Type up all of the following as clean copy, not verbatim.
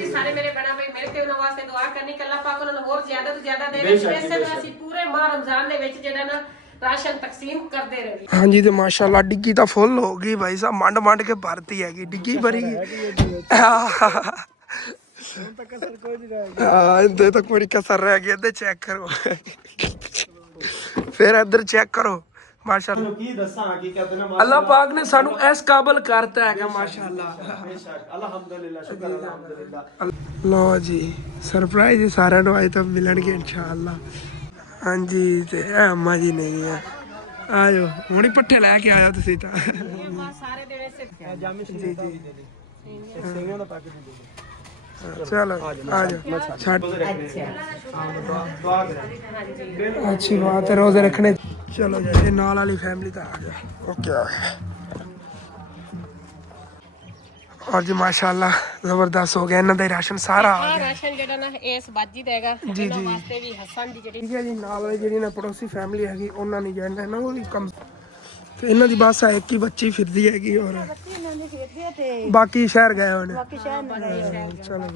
ਤੁਸੀਂ ਸਾਰੇ ਮੇਰੇ ਬੜਾ ਭਾਈ ਮੇਰੇ ਤੇ ਉਹਨਾਂ ਵਾਸਤੇ ਦੁਆ ਕਰਨੀ ਕਿ ਅੱਲਾਹ ਪਾਕ ਉਹਨਾਂ ਨੂੰ ਹੋਰ ਜ਼ਿਆਦਾ ਤੋਂ ਜ਼ਿਆਦਾ ਦੇਵੇ। ਇਸੇ ਤਰ੍ਹਾਂ ਅਸੀਂ ਪੂਰੇ ਮਾਹ ਰਮਜ਼ਾਨ ਦੇ ਵਿੱਚ ਜਿਹੜਾ ਨਾ ਰਾਸ਼ਨ ਤਕਸੀਮ ਕਰਦੇ ਰਹੇ। ਹਾਂਜੀ ਤੇ ਮਾਸ਼ਾਅੱਲਾ ਡਿੱਗੀ ਤਾਂ ਫੁੱਲ ਹੋ ਗਈ ਭਾਈ ਸਾਹਿਬ, ਮੰਡ ਕੇ ਭਰਤੀ ਹੈਗੀ ਡਿੱਗੀ ਭਰੀ ਹੈ। ਹਾਂ ਇਹਦੇ ਤਾਂ ਕੋਈ ਕਸਰ ਰਹਿ ਗਈ, ਇੱਧਰ ਚੈੱਕ ਕਰੋ ਫਿਰ ਇੱਧਰ ਚੈੱਕ ਕਰੋ ਮਾਸ਼ਾਅੱਲਾ। ਕੀ ਦੱਸਾਂ ਹਕੀਕਤ ਨਾ ਅੱਲਾਹ ਪਾਕ ਨੇ ਸਾਨੂੰ ਇਸ ਕਾਬਲ ਕਰਤਾ ਹੈਗਾ ਮਾਸ਼ਾਅੱਲਾ। ਬੇਸ਼ੱਕ ਅਲਹਮਦੁਲਿਲਾ ਸ਼ੁਕਰ ਅਲਹਮਦੁਲਿਲਾ। ਲੋ ਜੀ ਸਰਪ੍ਰਾਈਜ਼ ਸਾਰਿਆਂ ਨੂੰ ਅੱਜ ਤਾਂ ਮਿਲਣਗੇ ਇਨਸ਼ਾਅੱਲਾ। ਹਾਂਜੀ ਤੇ ਅੰਮਾ ਜੀ ਨਹੀਂ ਆ, ਆਜੋ ਹੁਣੀ ਪੱਠੇ ਲੈ ਕੇ ਆਇਆ ਤੁਸੀਂ ਤਾਂ। ਸਾਰੇ ਦੇ ਵਿੱਚ ਜੀ ਜੀ ਸੇਵੀਆਂ ਦਾ ਪੈਕੇਟ ਦੇ ਦਿਓ। चलो आ जाओ छठ अच्छी बात है रोजे रखने। चलो जी नाल वाली फैमिली तो आ गया ओके। और जी माशाल्लाह जबरदस्त हो गया, इन्हों का राशन सारा आ गया। ਰਾਸ਼ਨ ਜਿਹੜਾ ਨਾ ਇਸ ਬਾਜੀ ਦਾ ਹੈਗਾ ਇਹਨਾਂ ਵਾਸਤੇ ਵੀ ਹਸਨ ਦੀ ਜਿਹੜੀ ठीक है जी नाल वाली ਜਿਹੜੀ ਨਾ पड़ोसी फैमिली हैगी ਉਹਨਾਂ नहीं जाना ना वो भी कम ਤੇ ਇਹਨਾਂ ਦੀ ਬਸ ਆ ਇੱਕ ਹੀ ਬੱਚੀ ਫਿਰਦੀ ਹੈਗੀ ਔਰ ਬਾਕੀ ਸ਼ਹਿਰ ਗਏ ਹੋਣ। ਚਲੋ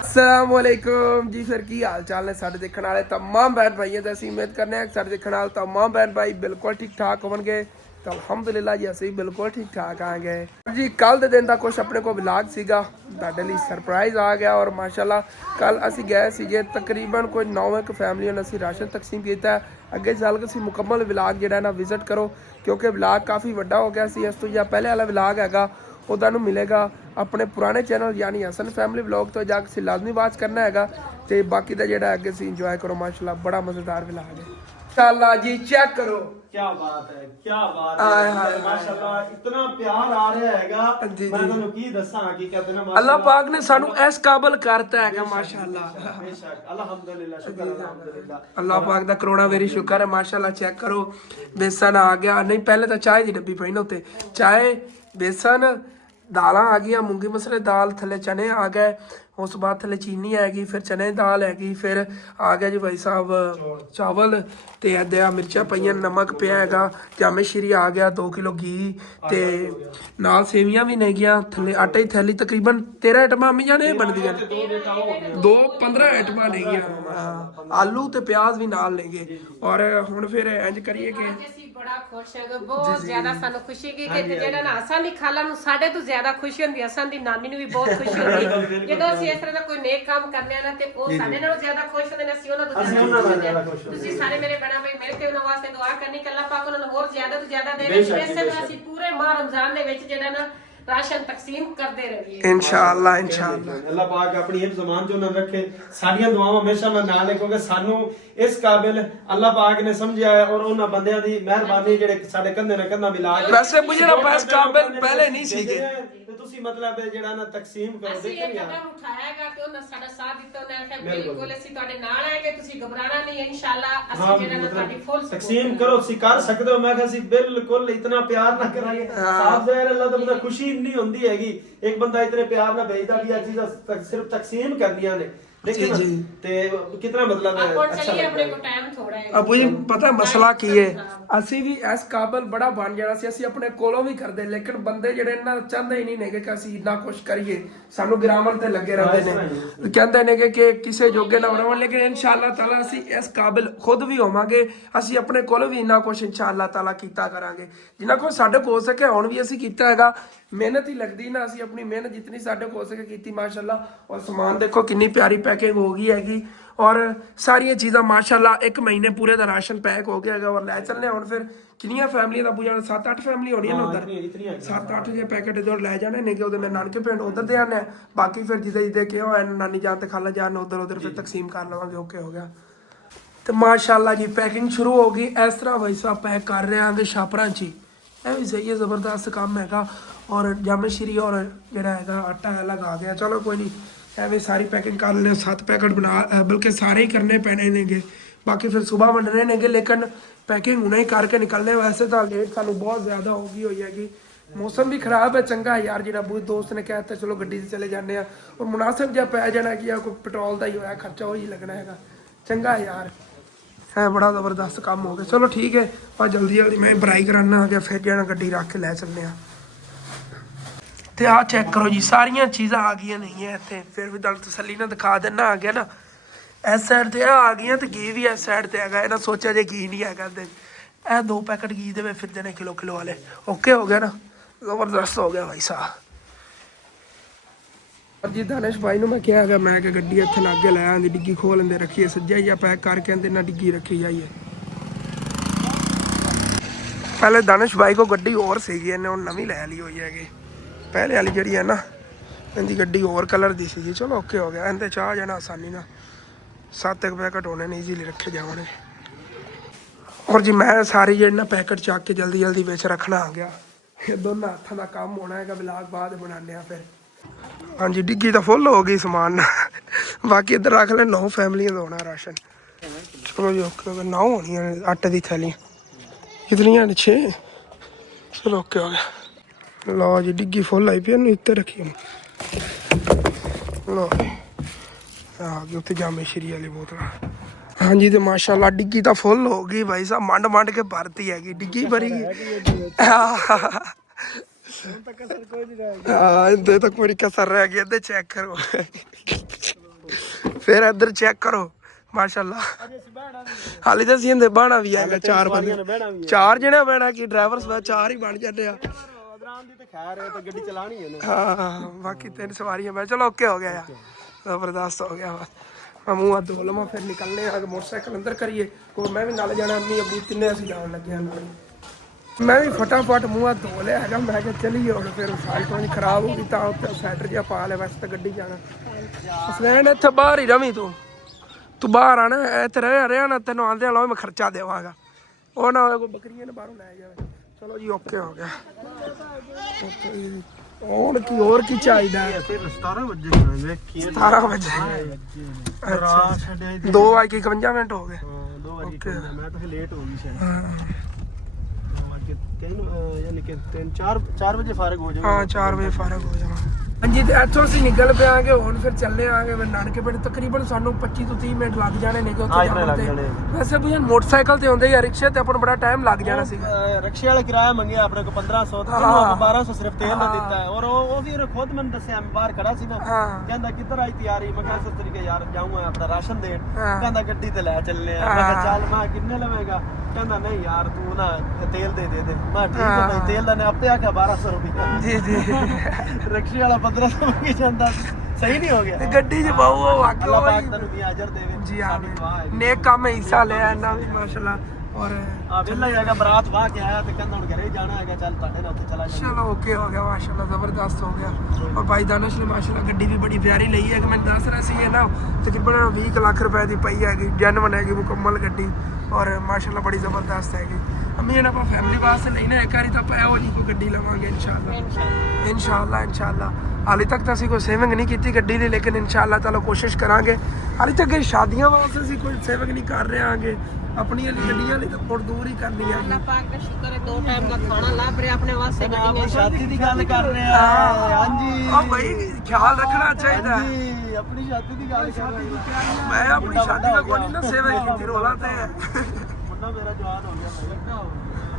अस्सलाम वालेकुम जी। फिर की हाल चाल है साडे देखने वाले तमाम बहन भाइयों का? ਅਸੀਂ उम्मीद करने हैं साडे देखने वाले तमाम बहन भाई बिल्कुल ठीक ठाक होंगे। तो अलहमदुलिल्लाह जी ਅਸੀਂ बिल्कुल ठीक ठाक आ गए जी। ਕੱਲ ਦੇ ਦਿਨ ਦਾ ਕੁਝ ਆਪਣੇ ਕੋਲ ਵਲੌਗ ਸੀਗਾ ਤੁਹਾਡੇ ਲਈ ਸਰਪ੍ਰਾਈਜ਼ ਆ ਗਿਆ ਔਰ ਮਾਸ਼ਾਅੱਲਾ ਕੱਲ ਅਸੀਂ ਗਏ ਸੀਗੇ ਤਕਰੀਬਨ ਕੋਈ 9 ਫੈਮਲੀਆਂ ਨੂੰ ਅਸੀਂ ਰਾਸ਼ਨ ਤਕਸੀਮ ਕੀਤਾ। ਅੱਗੇ ਚੱਲ ਕੇ ਅਸੀਂ ਮੁਕੰਮਲ ਵਲੌਗ ਜਿਹੜਾ ਨਾ ਵਿਜ਼ਿਟ ਕਰੋ ਕਿਉਂਕਿ ਵਲੌਗ ਕਾਫੀ ਵੱਡਾ ਹੋ ਗਿਆ ਸੀ। ਇਸ ਤੋਂ ਜਾਂ ਪਹਿਲੇ ਵਾਲਾ ਵਲੌਗ ਹੈਗਾ ਉਹਦਾ ਨੂੰ ਮਿਲੇਗਾ ਆਪਣੇ ਪੁਰਾਣੇ ਚੈਨਲ ਯਾਨੀ ਹਸਨ ਫੈਮਿਲੀ ਵਲੌਗ ਤੋਂ ਜਾ ਕੇ ਤੁਸੀਂ ਲਾਜ਼ਮੀ ਵਾਚ ਕਰਨਾ ਹੈਗਾ। ਤੇ ਬਾਕੀ ਦਾ ਜਿਹੜਾ ਅੱਗੇ ਤੁਸੀਂ ਇੰਜੋਏ ਕਰੋ ਮਾਸ਼ਾਅੱਲਾ ਬੜਾ ਮਜ਼ੇਦਾਰ ਵਲੌਗ ਹੈ इंशाअल्लाह जी। चेक करो क्या बात है, क्या बात है माशाल्लाह इतना प्यार आ रहा हैगा। मैं ਤੁਹਾਨੂੰ ਕੀ ਦੱਸਾਂ ਹਕੀਕਤ ਨਾ अल्लाह पाक ने सानू इस काबिल करता है माशाअल्लाह। बेशक अल्हम्दुलिल्लाह शुक्र अल्हम्दुलिल्लाह। अल्लाह पाक दा करोड़ा वेरी शुक्र है माशाअल्लाह। चेक करो बेसन आ गया, नहीं पहले तो चाय दी डब्बी पई ना उत्ते, चाय बेसन दालां आ गई, मूंगी मसरे दाल, थले चने आ गए, उस बाद थले चीनी आएगी, फिर चने दी दाल हैगी, फिर आ गया जी भाई साहब चावल ते अद्धा मिर्चा पईयां, नमक पिया हैगा, जामे श्री आ गया, 2 किलो घी ते नाल सेवियां भी नेगियां, थले आटे की थैली तकरीबन 13 आइटमां अम्मी जाने बनदियां ने, 15 आइटमां नेगियां, आलू ते प्याज भी नाल नेगे। और हुण फिर इंज करिए कि ਅਸੀਂ ਬੜਾ ਖੁਸ਼ ਹਾਂ, ਬਹੁਤ ਜ਼ਿਆਦਾ ਸਾਨੂੰ ਖੁਸ਼ੀ ਕਿ ਜਿਹੜਾ ਨਾ ਹਸਨ ਦੀ ਖਾਲਾ ਨੂੰ ਸਾਡੇ ਤੋਂ ਜ਼ਿਆਦਾ ਖੁਸ਼ੀ ਹੁੰਦੀ, ਹਸਨ ਦੀ ਨਾਨੀ ਨੂੰ ਵੀ ਬਹੁਤ ਖੁਸ਼ੀ ਹੁੰਦੀ ਜਦੋਂ ਅਸੀਂ ਇਸ ਤਰ੍ਹਾਂ ਦਾ ਕੋਈ ਨੇਕ ਕੰਮ ਕਰਨੇ ਆ ਨਾ ਤੇ ਉਹ ਸਾਡੇ ਨਾਲੋਂ ਜ਼ਿਆਦਾ ਖੁਸ਼ ਹੁੰਦੇ ਨੇ, ਅਸੀਂ ਉਹਨਾਂ ਤੋਂ ਜ਼ਿਆਦਾ ਖੁਸ਼ ਹੁੰਦੇ। ਤੁਸੀਂ ਸਾਰੇ ਮੇਰੇ ਬੜਾ ਭਾਈ ਮੇਰੇ ਤੇ ਉਹਨਾਂ ਵਾਸਤੇ ਦੁਆ ਕਰਨੀ ਕਿ ਅੱਲਾਹ ਪਾਕ ਉਹਨਾਂ ਨੂੰ ਹੋਰ ਜ਼ਿਆਦਾ ਤੋਂ ਜ਼ਿਆਦਾ ਦੇਵੇ। ਇਸੇ ਤਰ੍ਹਾਂ ਅਸੀਂ ਪੂਰੇ ਮਾਹ ਰਮਜ਼ਾਨ ਦੇ ਵਿੱਚ ਜਿਹੜਾ ਨਾ ਰਾਸ਼ਨ ਤਕਸੀਮ ਕਰਦੇ ਰਹੀਏ इंशाअल्लाह इंशाअल्लाह। अल्लाह पाक अपनी हिफ्ज़ ज़मान जो न रखे, साडियां दुआवां हमेशा नाल है क्योंकि सानू इस काबिल अल्लाह पाक ने समझा है और उन्हां बंदियां दी मेहरबानी जेड़े साडे कंधे ने कंधा मिला के वैसे मुझे ना पास काबिल पहले नहीं सीखे ਤੇ ਤੁਸੀਂ ਮਤਲਬ ਜਿਹੜਾ ਨਾ ਤਕਸੀਮ ਕਰੋ। ਅਸੀਂ ਇਹ ਕਦਮ ਉਠਾਇਆਗਾ ਕਿ ਉਹਨਾਂ ਸਾਡਾ ਸਾਥ ਦਿੱਤਾ, ਉਹਨੇ ਆਖਿਆ ਬਿਲਕੁਲ ਅਸੀਂ ਤੁਹਾਡੇ ਨਾਲ ਆਏਗੇ, ਤੁਸੀਂ ਘਬਰਾਣਾ ਨਹੀਂ ਇਨਸ਼ਾਅੱਲਾ। ਅਸੀਂ ਜਿਹੜਾ ਨਾ ਤੁਹਾਡੀ ਫੁੱਲ ਤਕਸੀਮ ਕਰੋ, ਤੁਸੀਂ ਕਰ ਸਕਦੇ ਹੋ। ਮੈਂ ਕਿਹਾ ਸੀ ਬਿਲਕੁਲ ਇਤਨਾ ਪਿਆਰ ਨਾ ਕਰਾਂਗੇ ਸਾਫ ਜ਼ਾਹਿਰ ਅੱਲਾਹ ਤੋਂ ਬੜਾ ਖੁਸ਼ੀ ਨਹੀਂ ਹੁੰਦੀ ਹੈਗੀ ਇੱਕ ਬੰਦਾ ਇਤਨੇ ਪਿਆਰ ਨਾਲ ਭੇਜਦਾ ਵੀ ਇਹ ਚੀਜ਼ਾਂ ਸਿਰਫ ਤਕਸੀਮ ਕਰਨੀਆਂ ਨੇ। लेकिन ते कितना मतलब है अच्छा अपने को टाइम थोड़ा है। अब मुझे पता है मसला की है, ਅਸੀਂ ਵੀ ਇਸ ਕਾਬਲ ਬੜਾ ਬਣ ਜਾਣਾ ਸੀ, ਅਸੀਂ ਆਪਣੇ ਕੋਲੋਂ ਵੀ ਕਰਦੇ ਲੇਕਿਨ ਬੰਦੇ ਜਿਹੜੇ ਇਹਨਾਂ ਚਾਹੁੰਦੇ ਹੀ ਨਹੀਂ ਨੇ ਕਿ ਅਸੀਂ ਇੰਨਾ ਕੁਝ ਕਰੀਏ, ਸਾਨੂੰ ਗ੍ਰਾਮਰ ਤੇ ਲੱਗੇ ਰਹਿੰਦੇ ਨੇ, ਕਹਿੰਦੇ ਨੇ ਕਿ ਕਿਸੇ ਜੋਗੇ ਨਾ ਬਣਾਉਣ। ਲੇਕਿਨ ਇਨਸ਼ਾਅੱਲਾ ਤਾਲਾ ਅਸੀਂ ਇਸ ਕਾਬਲ ਖੁਦ ਵੀ ਹੋਵਾਂਗੇ, ਅਸੀਂ ਆਪਣੇ ਕੋਲੋਂ ਵੀ ਇੰਨਾ ਕੁਝ ਇਨਸ਼ਾਅੱਲਾ ਤਾਲਾ ਕੀਤਾ ਕਰਾਂਗੇ ਜਿੰਨਾ ਕੁਝ ਸਾਡੇ ਕੋਲ ਹੋ ਸਕੇ। ਹੁਣ ਵੀ ਅਸੀਂ ਕੀਤਾ ਹੈਗਾ, ਮਿਹਨਤ ਹੀ ਲੱਗਦੀ ਨਾ, ਅਸੀਂ ਆਪਣੀ ਮਿਹਨਤ ਜਿਤਨੀ ਸਾਡੇ ਕੋਲ ਹੋ ਸਕੇ ਕੀਤੀ ਮਾਸ਼ਾਅੱਲਾ। ਔਰ ਸਮਾਨ ਦੇਖੋ ਕਿੰਨੀ ਪਿਆਰੀ ਪੈਕਿੰਗ ਹੋ ਗਈ ਹੈਗੀ और सारिया चीज़ा माशाअल्लाह 1 महीने पूरे का राशन पैक हो गया है। और लै चलने हम फिर किनिया फैमिली का पूजा 7-8 फैमिली होनी है उधर, 7-8 जो पैकेट इधर लै जाने ने उधर मैं नानके पिंड उधर दे आने, बाकी फिर जिदे जिदे कहो नानी जान ते खाला जान उधर उधर फिर तकसीम कर लवांगे। ओके हो गया तो माशाअल्लाह जी पैकिंग शुरू हो गई। इस तरह भाई साहब पैक कर रहे हैं छापरां ची, यह भी सही है, ज़बरदस्त काम हैगा। और जामे श्री और जरा है आटा अलग आ गया, चलो कोई नहीं ਐਵੇਂ ਸਾਰੀ ਪੈਕਿੰਗ ਕਰ ਲੈਣੇ। 7 ਪੈਕਟ ਬਣਾ ਬਲਕਿ ਸਾਰੇ ਹੀ ਕਰਨੇ ਪੈਣੇ ਨੇਗੇ, ਬਾਕੀ ਫਿਰ ਸਵੇਰ ਵੰਡਣੇ ਨੇਗੇ, ਲੇਕਿਨ ਪੈਕਿੰਗ ਹੁਣੇ ਹੀ ਕਰਕੇ ਨਿਕਲਣੇ। ਵੈਸੇ ਤਾਂ ਲੇਟ ਸਾਨੂੰ ਬਹੁਤ ਜ਼ਿਆਦਾ ਹੋ ਗਈ ਹੋਈ ਹੈਗੀ, ਮੌਸਮ ਵੀ ਖਰਾਬ ਹੈ। ਚੰਗਾ ਯਾਰ ਜਿਹੜਾ ਬਹੁਤ ਦੋਸਤ ਨੇ ਕਹਿ ਦਿੱਤਾ ਚਲੋ ਗੱਡੀ 'ਤੇ ਚਲੇ ਜਾਂਦੇ ਆ, ਔਰ ਮੁਨਾਸਿਬ ਜਿਹਾ ਪੈ ਜਾਣਾ ਕਿ ਕੋਈ ਪੈਟਰੋਲ ਦਾ ਹੀ ਹੋਇਆ ਖਰਚਾ ਉਹ ਹੀ ਲੱਗਣਾ ਹੈਗਾ। ਚੰਗਾ ਯਾਰ ਹੈ, ਬੜਾ ਜ਼ਬਰਦਸਤ ਕੰਮ ਹੋ ਗਿਆ। ਚਲੋ ਠੀਕ ਹੈ ਪਰ ਜਲਦੀ ਜਲਦੀ ਮੈਂ ਬਰਾਈ ਕਰਾਨਾ ਆ ਗਿਆ, ਫਿਰ ਜਾਣਾ ਗੱਡੀ ਰੱਖ ਕੇ ਲੈ ਚੱਲਦੇ ਆ। ਤੇ ਆਹ ਚੈੱਕ ਕਰੋ ਜੀ, ਸਾਰੀਆਂ ਚੀਜ਼ਾਂ ਆ ਗਈਆਂ ਨਹੀਂ ਹੈ ਇੱਥੇ। ਫਿਰ ਵੀ ਤੁਹਾਨੂੰ ਤਸੱਲੀ ਨਾਲ ਦਿਖਾ ਦਿੰਨਾ, ਆ ਗਿਆ ਨਾ ਇਸ ਸਾਈਡ ਤੇ ਆ ਗਈਆਂ ਤੇ ਘੀ ਵੀ ਇਸ ਸਾਈਡ ਤੇ ਹੈਗਾ। ਇਹਨਾਂ ਸੋਚਿਆ ਜੇ ਘੀ ਨਹੀਂ ਹੈਗਾ ਤੇ ਇਹ 2 ਪੈਕਟ ਘੀ ਦੇ ਵਿੱਚ ਫਿਰਦੇ ਨੇ ਕਿਲੋ ਵਾਲੇ। ਓਕੇ ਹੋ ਗਿਆ ਨਾ, ਜ਼ਬਰਦਸਤ ਹੋ ਗਿਆ ਭਾਈ ਸਾਹਿਬ। ਪਰ ਜੀ ਦਾਨਿਸ਼ ਭਾਈ ਨੂੰ ਮੈਂ ਕਿਹਾ ਹੈਗਾ, ਮੈਂ ਕਿ ਗੱਡੀ ਇੱਥੇ ਲਾਗੇ ਲੈ ਆਂਦੀ, ਡਿੱਗੀ ਖੋਲ ਲੈਂਦੇ, ਰੱਖੀਏ ਸੱਜਾ ਜਾਂ ਪੈਕ ਕਰਕੇ ਅੰਦਰ ਨਾ ਡਿੱਗੀ ਰੱਖੀ ਜਾਈਏ। ਪਹਿਲੇ ਦਾਨਿਸ਼ ਭਾਈ ਕੋ ਗੱਡੀ ਹੋਰ ਸੀਗੀ, ਇਹਨੇ ਹੁਣ ਨਵੀਂ ਲੈ ਲਈ ਹੋਈ ਹੈਗੀ। ਪਹਿਲੇ ਵਾਲੀ ਜਿਹੜੀ ਹੈ ਨਾ ਇਹਦੀ ਗੱਡੀ ਹੋਰ ਕਲਰ ਦੀ ਸੀਗੀ। ਚਲੋ ਓਕੇ ਹੋ ਗਿਆ। ਇਹਦੇ ਚਾਹ ਜਾਣਾ ਆਸਾਨੀ ਨਾਲ 7 ਪੈਕਟ ਹੋਣੇ ਨੇ, ਈਜ਼ੀਲੀ ਰੱਖੇ ਜਾਵਣੇ। ਔਰ ਜੀ ਮੈਂ ਸਾਰੀ ਜਿਹੜੀ ਨਾ ਪੈਕਟ ਚੱਕ ਕੇ ਜਲਦੀ ਵਿੱਚ ਰੱਖਣਾ ਆ ਗਿਆ। ਇਹ ਦੋਨਾਂ ਹੱਥਾਂ ਦਾ ਕੰਮ ਹੋਣਾ ਹੈਗਾ, ਵਲੌਗ ਬਾਅਦ ਬਣਾਉਂਦੇ ਆ ਫਿਰ। ਹਾਂਜੀ ਡਿੱਗੀ ਤਾਂ ਫੁੱਲ ਹੋ ਗਈ ਸਮਾਨ, ਬਾਕੀ ਇੱਧਰ ਰੱਖ ਲੈ। 9 ਫੈਮਲੀਆਂ ਦਾ ਹੋਣਾ ਰਾਸ਼ਨ। ਚਲੋ ਜੀ ਓਕੇ ਹੋ ਗਿਆ। 9 ਹੋਣੀਆਂ ਨੇ ਆਟੇ ਦੀ ਥੈਲੀਆਂ, ਕਿਤਨੀਆਂ ਨੇ 6। ਚਲੋ ਓਕੇ ਹੋ ਗਿਆ। ਲਓ ਜੀ ਡਿੱਗੀ ਫੁੱਲ ਆਈ ਪਈ, ਇਹਨੂੰ ਉੱਤੇ ਰੱਖੀ। ਲਓ ਆ ਗਈ ਉੱਥੇ ਜਾਮੇ ਸ਼੍ਰੀ ਵਾਲੀ ਬੋਤਲ। ਹਾਂਜੀ ਤੇ ਮਾਸ਼ਾਅੱਲਾ ਡਿੱਗੀ ਤਾਂ ਫੁੱਲ ਹੋ ਗਈ ਭਾਈ ਸਾਹਿਬ, ਮੰਡ ਕੇ ਭਰਤੀ ਹੈਗੀ ਡਿੱਗੀ ਭਰੀ ਗਈ। ਹਾਂ ਇਹਦੇ ਤਾਂ ਕੋਈ ਕਸਰ ਰਹਿ ਗਈ। ਇੱਧਰ ਚੈੱਕ ਕਰੋ, ਫਿਰ ਇੱਧਰ ਚੈੱਕ ਕਰੋ ਮਾਸ਼ਾਅੱਲਾ। ਹਾਲੇ ਤਾਂ ਅਸੀਂ ਇਹਦੇ ਬਾਣਾ ਵੀ ਹੈਗਾ 4 ਬੰਦੇ, 4 ਜਣੇ ਬਹਿਣਾ ਕਿ ਡਰਾਈਵਰ ਸਵਾ 4 ਹੀ ਬਣ ਜਾਂਦੇ ਆ। ਹਾਂ ਬਾਕੀ 3 ਸਵਾਰੀਆਂ ਮੈਂ। ਚਲੋ ਓਕੇ ਹੋ ਗਿਆ ਯਾਰ, ਜ਼ਬਰਦਸਤ ਹੋ ਗਿਆ। ਮੈਂ ਮੂੰਹ ਹੱਥ ਧੋ ਲਵਾਂ ਫਿਰ ਨਿਕਲਨੇ ਆ। ਮੋਟਰਸਾਈਕਲ ਅੰਦਰ ਕਰੀਏ, ਕੋਈ ਮੈਂ ਵੀ ਨਾਲ ਜਾਣਾ, ਅੰਮੀ ਅੱਬੂ ਤਿੰਨੇ ਅਸੀਂ ਜਾਣ ਲੱਗੇ ਹਾਂ ਨਾਲ। ਮੈਂ ਵੀ ਫਟਾਫਟ ਮੂੰਹ ਹੱਥ ਧੋ ਲਿਆ ਹੈਗਾ। ਮੈਂ ਕਿਹਾ ਚਲੀਏ ਹੁਣ, ਫਿਰ ਸਾਈਡ ਤੋਂ ਖਰਾਬ ਹੋ ਗਈ ਤਾਂ ਉੱਤੇ ਸੈਟਰ ਜਿਹਾ ਪਾ ਲਿਆ, ਵੈਸੇ ਤਾਂ ਗੱਡੀ ਜਾਣਾ। ਅਸਲੈਂਡ ਇੱਥੇ ਬਾਹਰ ਹੀ ਰਵੀ ਤੂੰ ਬਾਹਰ ਆਣਾ ਇੱਥੇ ਰਿਹਾ ਨਾ, ਤੈਨੂੰ ਆਂਦੇ ਵਾਲਾ ਮੈਂ ਖਰਚਾ ਦੇਵਾਂਗਾ। ਉਹ ਨਾ ਹੋਵੇ ਕੋਈ ਬੱਕਰੀਆਂ ਨੇ ਬਾਹਰੋਂ ਲੈ ਜਾਵੇ। ਚਲੋ ਜੀ ਓਕੇ ਹੋ ਗਿਆ। ਹੋਰ ਕੀ ਚਾਹੀਦਾ? 17 ਵਜੇ 2:51 ਹੋ ਗਏ। 2:51 ਮੈਂ ਤਾਂ ਲੇਟ ਹੋ ਗਈ ਸ਼ਾਇਦ। ਯਾਨੀ ਕਿ 4 ਵਜੇ ਫਾਰਗ ਹੋ ਜਾਵਾਂਗੇ। ਹਾਂ 4 ਵਜੇ ਫਾਰਗ ਹੋ ਜਾਵਾਂਗੇ। ਹਾਂਜੀ ਤੇ ਇੱਥੋਂ ਅਸੀਂ ਨਿਕਲ ਪਿਆਂਗੇ ਹੁਣ, ਫਿਰ ਚੱਲੇ ਆਂਗੇ ਮੈਂ ਨਾਨਕੇ ਪਿੰਡ। ਤਕਰੀਬਨ ਸਾਨੂੰ 25 ਤੋਂ 30 ਮਿੰਟ ਲੱਗ ਜਾਣੇ ਨੇ ਕਿ ਉੱਥੇ ਜਾਣ ਤੇ। ਵੈਸੇ ਵੀ ਮੋਟਰਸਾਈਕਲ ਤੇ ਹੁੰਦੇ ਜਾਂ ਰਿਕਸ਼ੇ ਤੇ ਆਪਾਂ ਨੂੰ ਬੜਾ ਟਾਈਮ ਲੱਗ ਜਾਣਾ ਸੀਗਾ। ਰਿਕਸ਼ੇ ਵਾਲਾ ਕਿਰਾਇਆ ਮੰਗਿਆ ਆਪਣੇ ਕੋ 1500 ਤੇ 1200 ਸਿਰਫ ਤੇਲ ਦਾ ਦਿੱਤਾ ਹੈ। ਔਰ ਉਹ ਵੀ ਖੁਦ ਮੈਨੂੰ ਦੱਸਿਆ, ਮੈਂ ਬਾਹਰ ਖੜਾ ਸੀ ਨਾ, ਕਹਿੰਦਾ ਕਿੱਧਰ ਆਈ ਤਿਆਰੀ? ਮੈਂ ਕਿਹਾ ਇਸ ਤਰੀਕੇ ਯਾਰ ਜਾਊਂਗਾ ਆਪਣਾ ਰਾਸ਼ਨ ਦੇਣ। ਕਹਿੰਦਾ ਗੱਡੀ ਤੇ ਲੈ ਚੱਲੇ ਆ। ਮੈਂ ਕਿਹਾ ਚੱਲ। ਮੈਂ ਕਿੰਨੇ ਲਵੇਗਾ? ਕਹਿੰਦਾ ਨਹੀਂ ਯਾਰ ਤੂੰ ਨਾ ਤੇਲ ਦੇ ਮੈਂ ਠੀਕ ਹੈ ਭਾਈ। ਤੇਲ ਦਾ ਨੇ ਆਪੇ ਆਖਿਆ 1200 ਰੁਪਏ। ਜੀ ਜੀ ਰਿਕਸ਼ੇ ਵਾਲਾ 1500 ਮੰਗੀ ਜਾਂਦਾ, ਸਹੀ ਨਹੀਂ ਹੋ ਗਿਆ। ਗੱਡੀ 'ਚ ਬਾਹੂ ਅੱਲਾਹ ਪਾਕ ਤੁਹਾਨੂੰ ਵੀ ਅਜਰ ਦੇਵੇ। ਜੀ ਹਾਂ ਨੇਕ ਕੰਮ ਹਿੱਸਾ ਲਿਆ ਇਹਨਾਂ ਵੀ ਮਾਸ਼ਾਅੱਲਾ। ਔਰ ਵੇਲਾ ਹੀ ਹੈਗਾ, ਬਰਾਤ ਵਾਹ ਕੇ ਆਇਆ ਤੇ ਕਹਿੰਦਾ ਹੁਣ ਘਰੇ ਜਾਣਾ ਹੈਗਾ, ਚੱਲ ਤੁਹਾਡੇ ਨਾਲ ਉੱਥੇ ਚਲਾ ਜਾ। ਚਲੋ ਓਕੇ ਹੋ ਗਿਆ ਮਾਸ਼ਾਅੱਲਾ, ਜ਼ਬਰਦਸਤ ਹੋ ਗਿਆ। ਔਰ ਭਾਈ ਦਾਨਿਸ਼ ਨੇ ਮਾਸ਼ਾਅੱਲਾ ਗੱਡੀ ਵੀ ਬੜੀ ਪਿਆਰੀ ਲਈ ਹੈ ਕਿ ਮੈਂ ਦੱਸ ਰਿਹਾ ਸੀ ਇਹ ਨਾ ਤਕਰੀਬਨ 20 ਲੱਖ ਰੁਪਏ ਦੀ ਪਈ ਹੈਗੀ, ਜੈਨੂਅਨ ਹੈਗੀ, ਮੁਕੰਮਲ ਗੱਡੀ। ਔਰ ਮਾਸ਼ਾਅੱਲਾ ਬੜੀ ਜ਼ਬਰਦਸਤ ਹੈਗੀ। ਅੰਮੀ ਜਨ ਆਪਾਂ ਫੈਮਿਲੀ ਵਾਸਤੇ ਲਈ ਨਾ ਇੱਕ ਵਾਰੀ ਤਾਂ ਆਪਾਂ ਇਹੋ ਜਿਹੀ ਕੋਈ ਗੱਡੀ ਲਵਾਂਗੇ ਇਨਸ਼ਾਅੱਲਾ। ਹਾਲੇ ਤੱਕ ਤਾਂ ਅਸੀਂ ਕੋਈ ਸੇਵਿੰਗ ਨਹੀਂ ਕੀਤੀ ਗੱਡੀ ਦੀ, ਲੇਕਿਨ ਇਨਸ਼ਾਅੱਲਾ ਤਾਲਾ ਕੋਸ਼ਿਸ਼ ਕਰਾਂਗੇ। ਹਾਲੇ ਤੱਕ ਸ਼ਾਦੀਆਂ ਵਾਸਤੇ ਅਸੀਂ ਕੋਈ ਸੇਵਿੰਗ ਨਹੀਂ ਕਰ ਰਹੇ ਆਂਗੇ, ਆਪਣੀਆਂ ਗੱਡੀਆਂ ਲਈ ਤਾਂ ਬਹੁਤ ਦੂਰ ਹੀ ਕਰਨੀ ਹੈ। ਅੱਲਾਹ ਪਾਕ ਦਾ ਸ਼ੁਕਰ ਹੈ 2 ਟਾਈਮ ਦਾ ਖਾਣਾ ਲੱਭ ਰਿਹਾ ਆਪਣੇ ਵਾਸਤੇ। ਗੱਡੀ ਨੇ ਸ਼ਾਦੀ ਦੀ ਗੱਲ ਕਰ ਰਹੇ ਆ। ਹਾਂਜੀ ਉਹ ਭਾਈ ਖਿਆਲ ਰੱਖਣਾ ਚਾਹੀਦਾ ਜੀ, ਆਪਣੀ ਸ਼ਾਦੀ ਦੀ ਗੱਲ ਕਰ ਰਹੇ ਆ। ਮੈਂ ਆਪਣੀ ਸ਼ਾਦੀ ਦਾ ਕੋਈ ਨਾ ਸੇਵਿੰਗ ਕੀਤੀ, ਰੋਲਾ ਤੇ ਮੁੰਡਾ ਮੇਰਾ ਜਵਾਨ ਹੋ ਗਿਆ।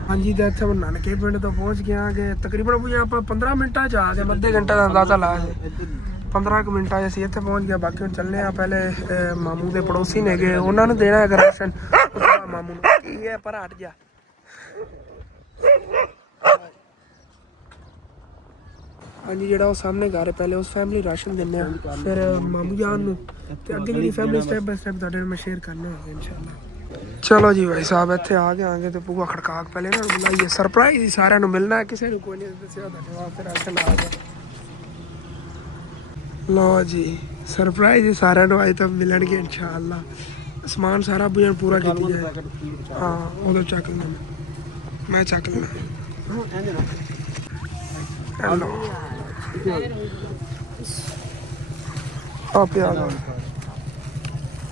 ਹਾਂਜੀ ਤੇ ਇੱਥੇ ਨਾਨਕੇ ਪਿੰਡ ਤੋਂ ਪਹੁੰਚ ਗਏ ਆਂਗੇ। ਤਕਰੀਬਨ ਆਪਾਂ 15 ਮਿੰਟਾਂ 'ਚ ਆ ਗਏ, ਅੱਧੇ ਘੰਟੇ ਦਾ ਅੰਦਾਜ਼ਾ ਲਾ ਕੇ 15 ਕੁ ਮਿੰਟਾਂ 'ਚ ਅਸੀਂ ਇੱਥੇ ਪਹੁੰਚ ਗਏ। ਬਾਕੀ ਹੁਣ ਚੱਲੇ ਆ। ਪਹਿਲੇ ਮਾਮੂ ਦੇ ਪੜੋਸੀ ਨੇਗੇ, ਉਹਨਾਂ ਨੂੰ ਦੇਣਾ ਹੈਗਾ ਰਾਸ਼ਨ। ਮਾਮੂ ਨੂੰ ਕੀ ਹੈ ਪਰ ਹਟ ਜਾ। ਹਾਂਜੀ ਜਿਹੜਾ ਉਹ ਸਾਹਮਣੇ ਘਰ ਹੈ, ਪਹਿਲੇ ਉਸ ਫੈਮਿਲੀ ਰਾਸ਼ਨ ਦਿੰਦੇ ਆ, ਫਿਰ ਮਾਮੂ ਜਾਨ ਨੂੰ, ਤੇ ਅੱਗੇ ਜਿਹੜੀ ਫੈਮਿਲੀ ਸਟੈਪ ਬਾਈ ਸਟੈਪ ਤੁਹਾਡੇ ਨਾਲ ਮੈਂ ਸ਼ੇਅਰ ਕਰਨਾ ਹੈ ਇਨਸ਼ਾਅੱਲਾ। ਚਲੋ ਜੀ ਭਾਈ ਸਾਹਿਬ ਇੱਥੇ ਆ ਗਏ ਆਂਗੇ ਤੇ ਪੂਆ ਖੜਕਾ ਕੇ ਪਹਿਲੇ ਨਾ ਬੁਲਾਈਏ। ਸਰਪ੍ਰਾਈਜ਼ ਹੀ ਸਾਰਿਆਂ ਨੂੰ ਮਿਲਣਾ, ਕਿਸੇ ਨੂੰ ਕੋਈ ਨਹੀਂ ਦੱਸਿਆ ਤੁਹਾਡੇ ਵਾਸਤੇ ਰਾਸ਼ਨ ਆ ਗਿਆ। ਲਓ ਜੀ ਸਰਪ੍ਰਾਈਜ਼ ਹੀ ਸਾਰਿਆਂ ਨੂੰ ਅੱਜ ਤਾਂ ਮਿਲਣਗੇ ਇਨਸ਼ਾਅੱਲਾ। ਸਮਾਨ ਸਾਰਾ ਬੁਝਣ ਪੂਰਾ ਕੀਤੀ ਜਾਏ। ਹਾਂ ਉਦੋਂ ਚੱਕ ਲੈਣਾ, ਮੈਂ ਚੱਕ ਲੈਣਾ। ਹੈਲੋ ਆ ਪਿਆ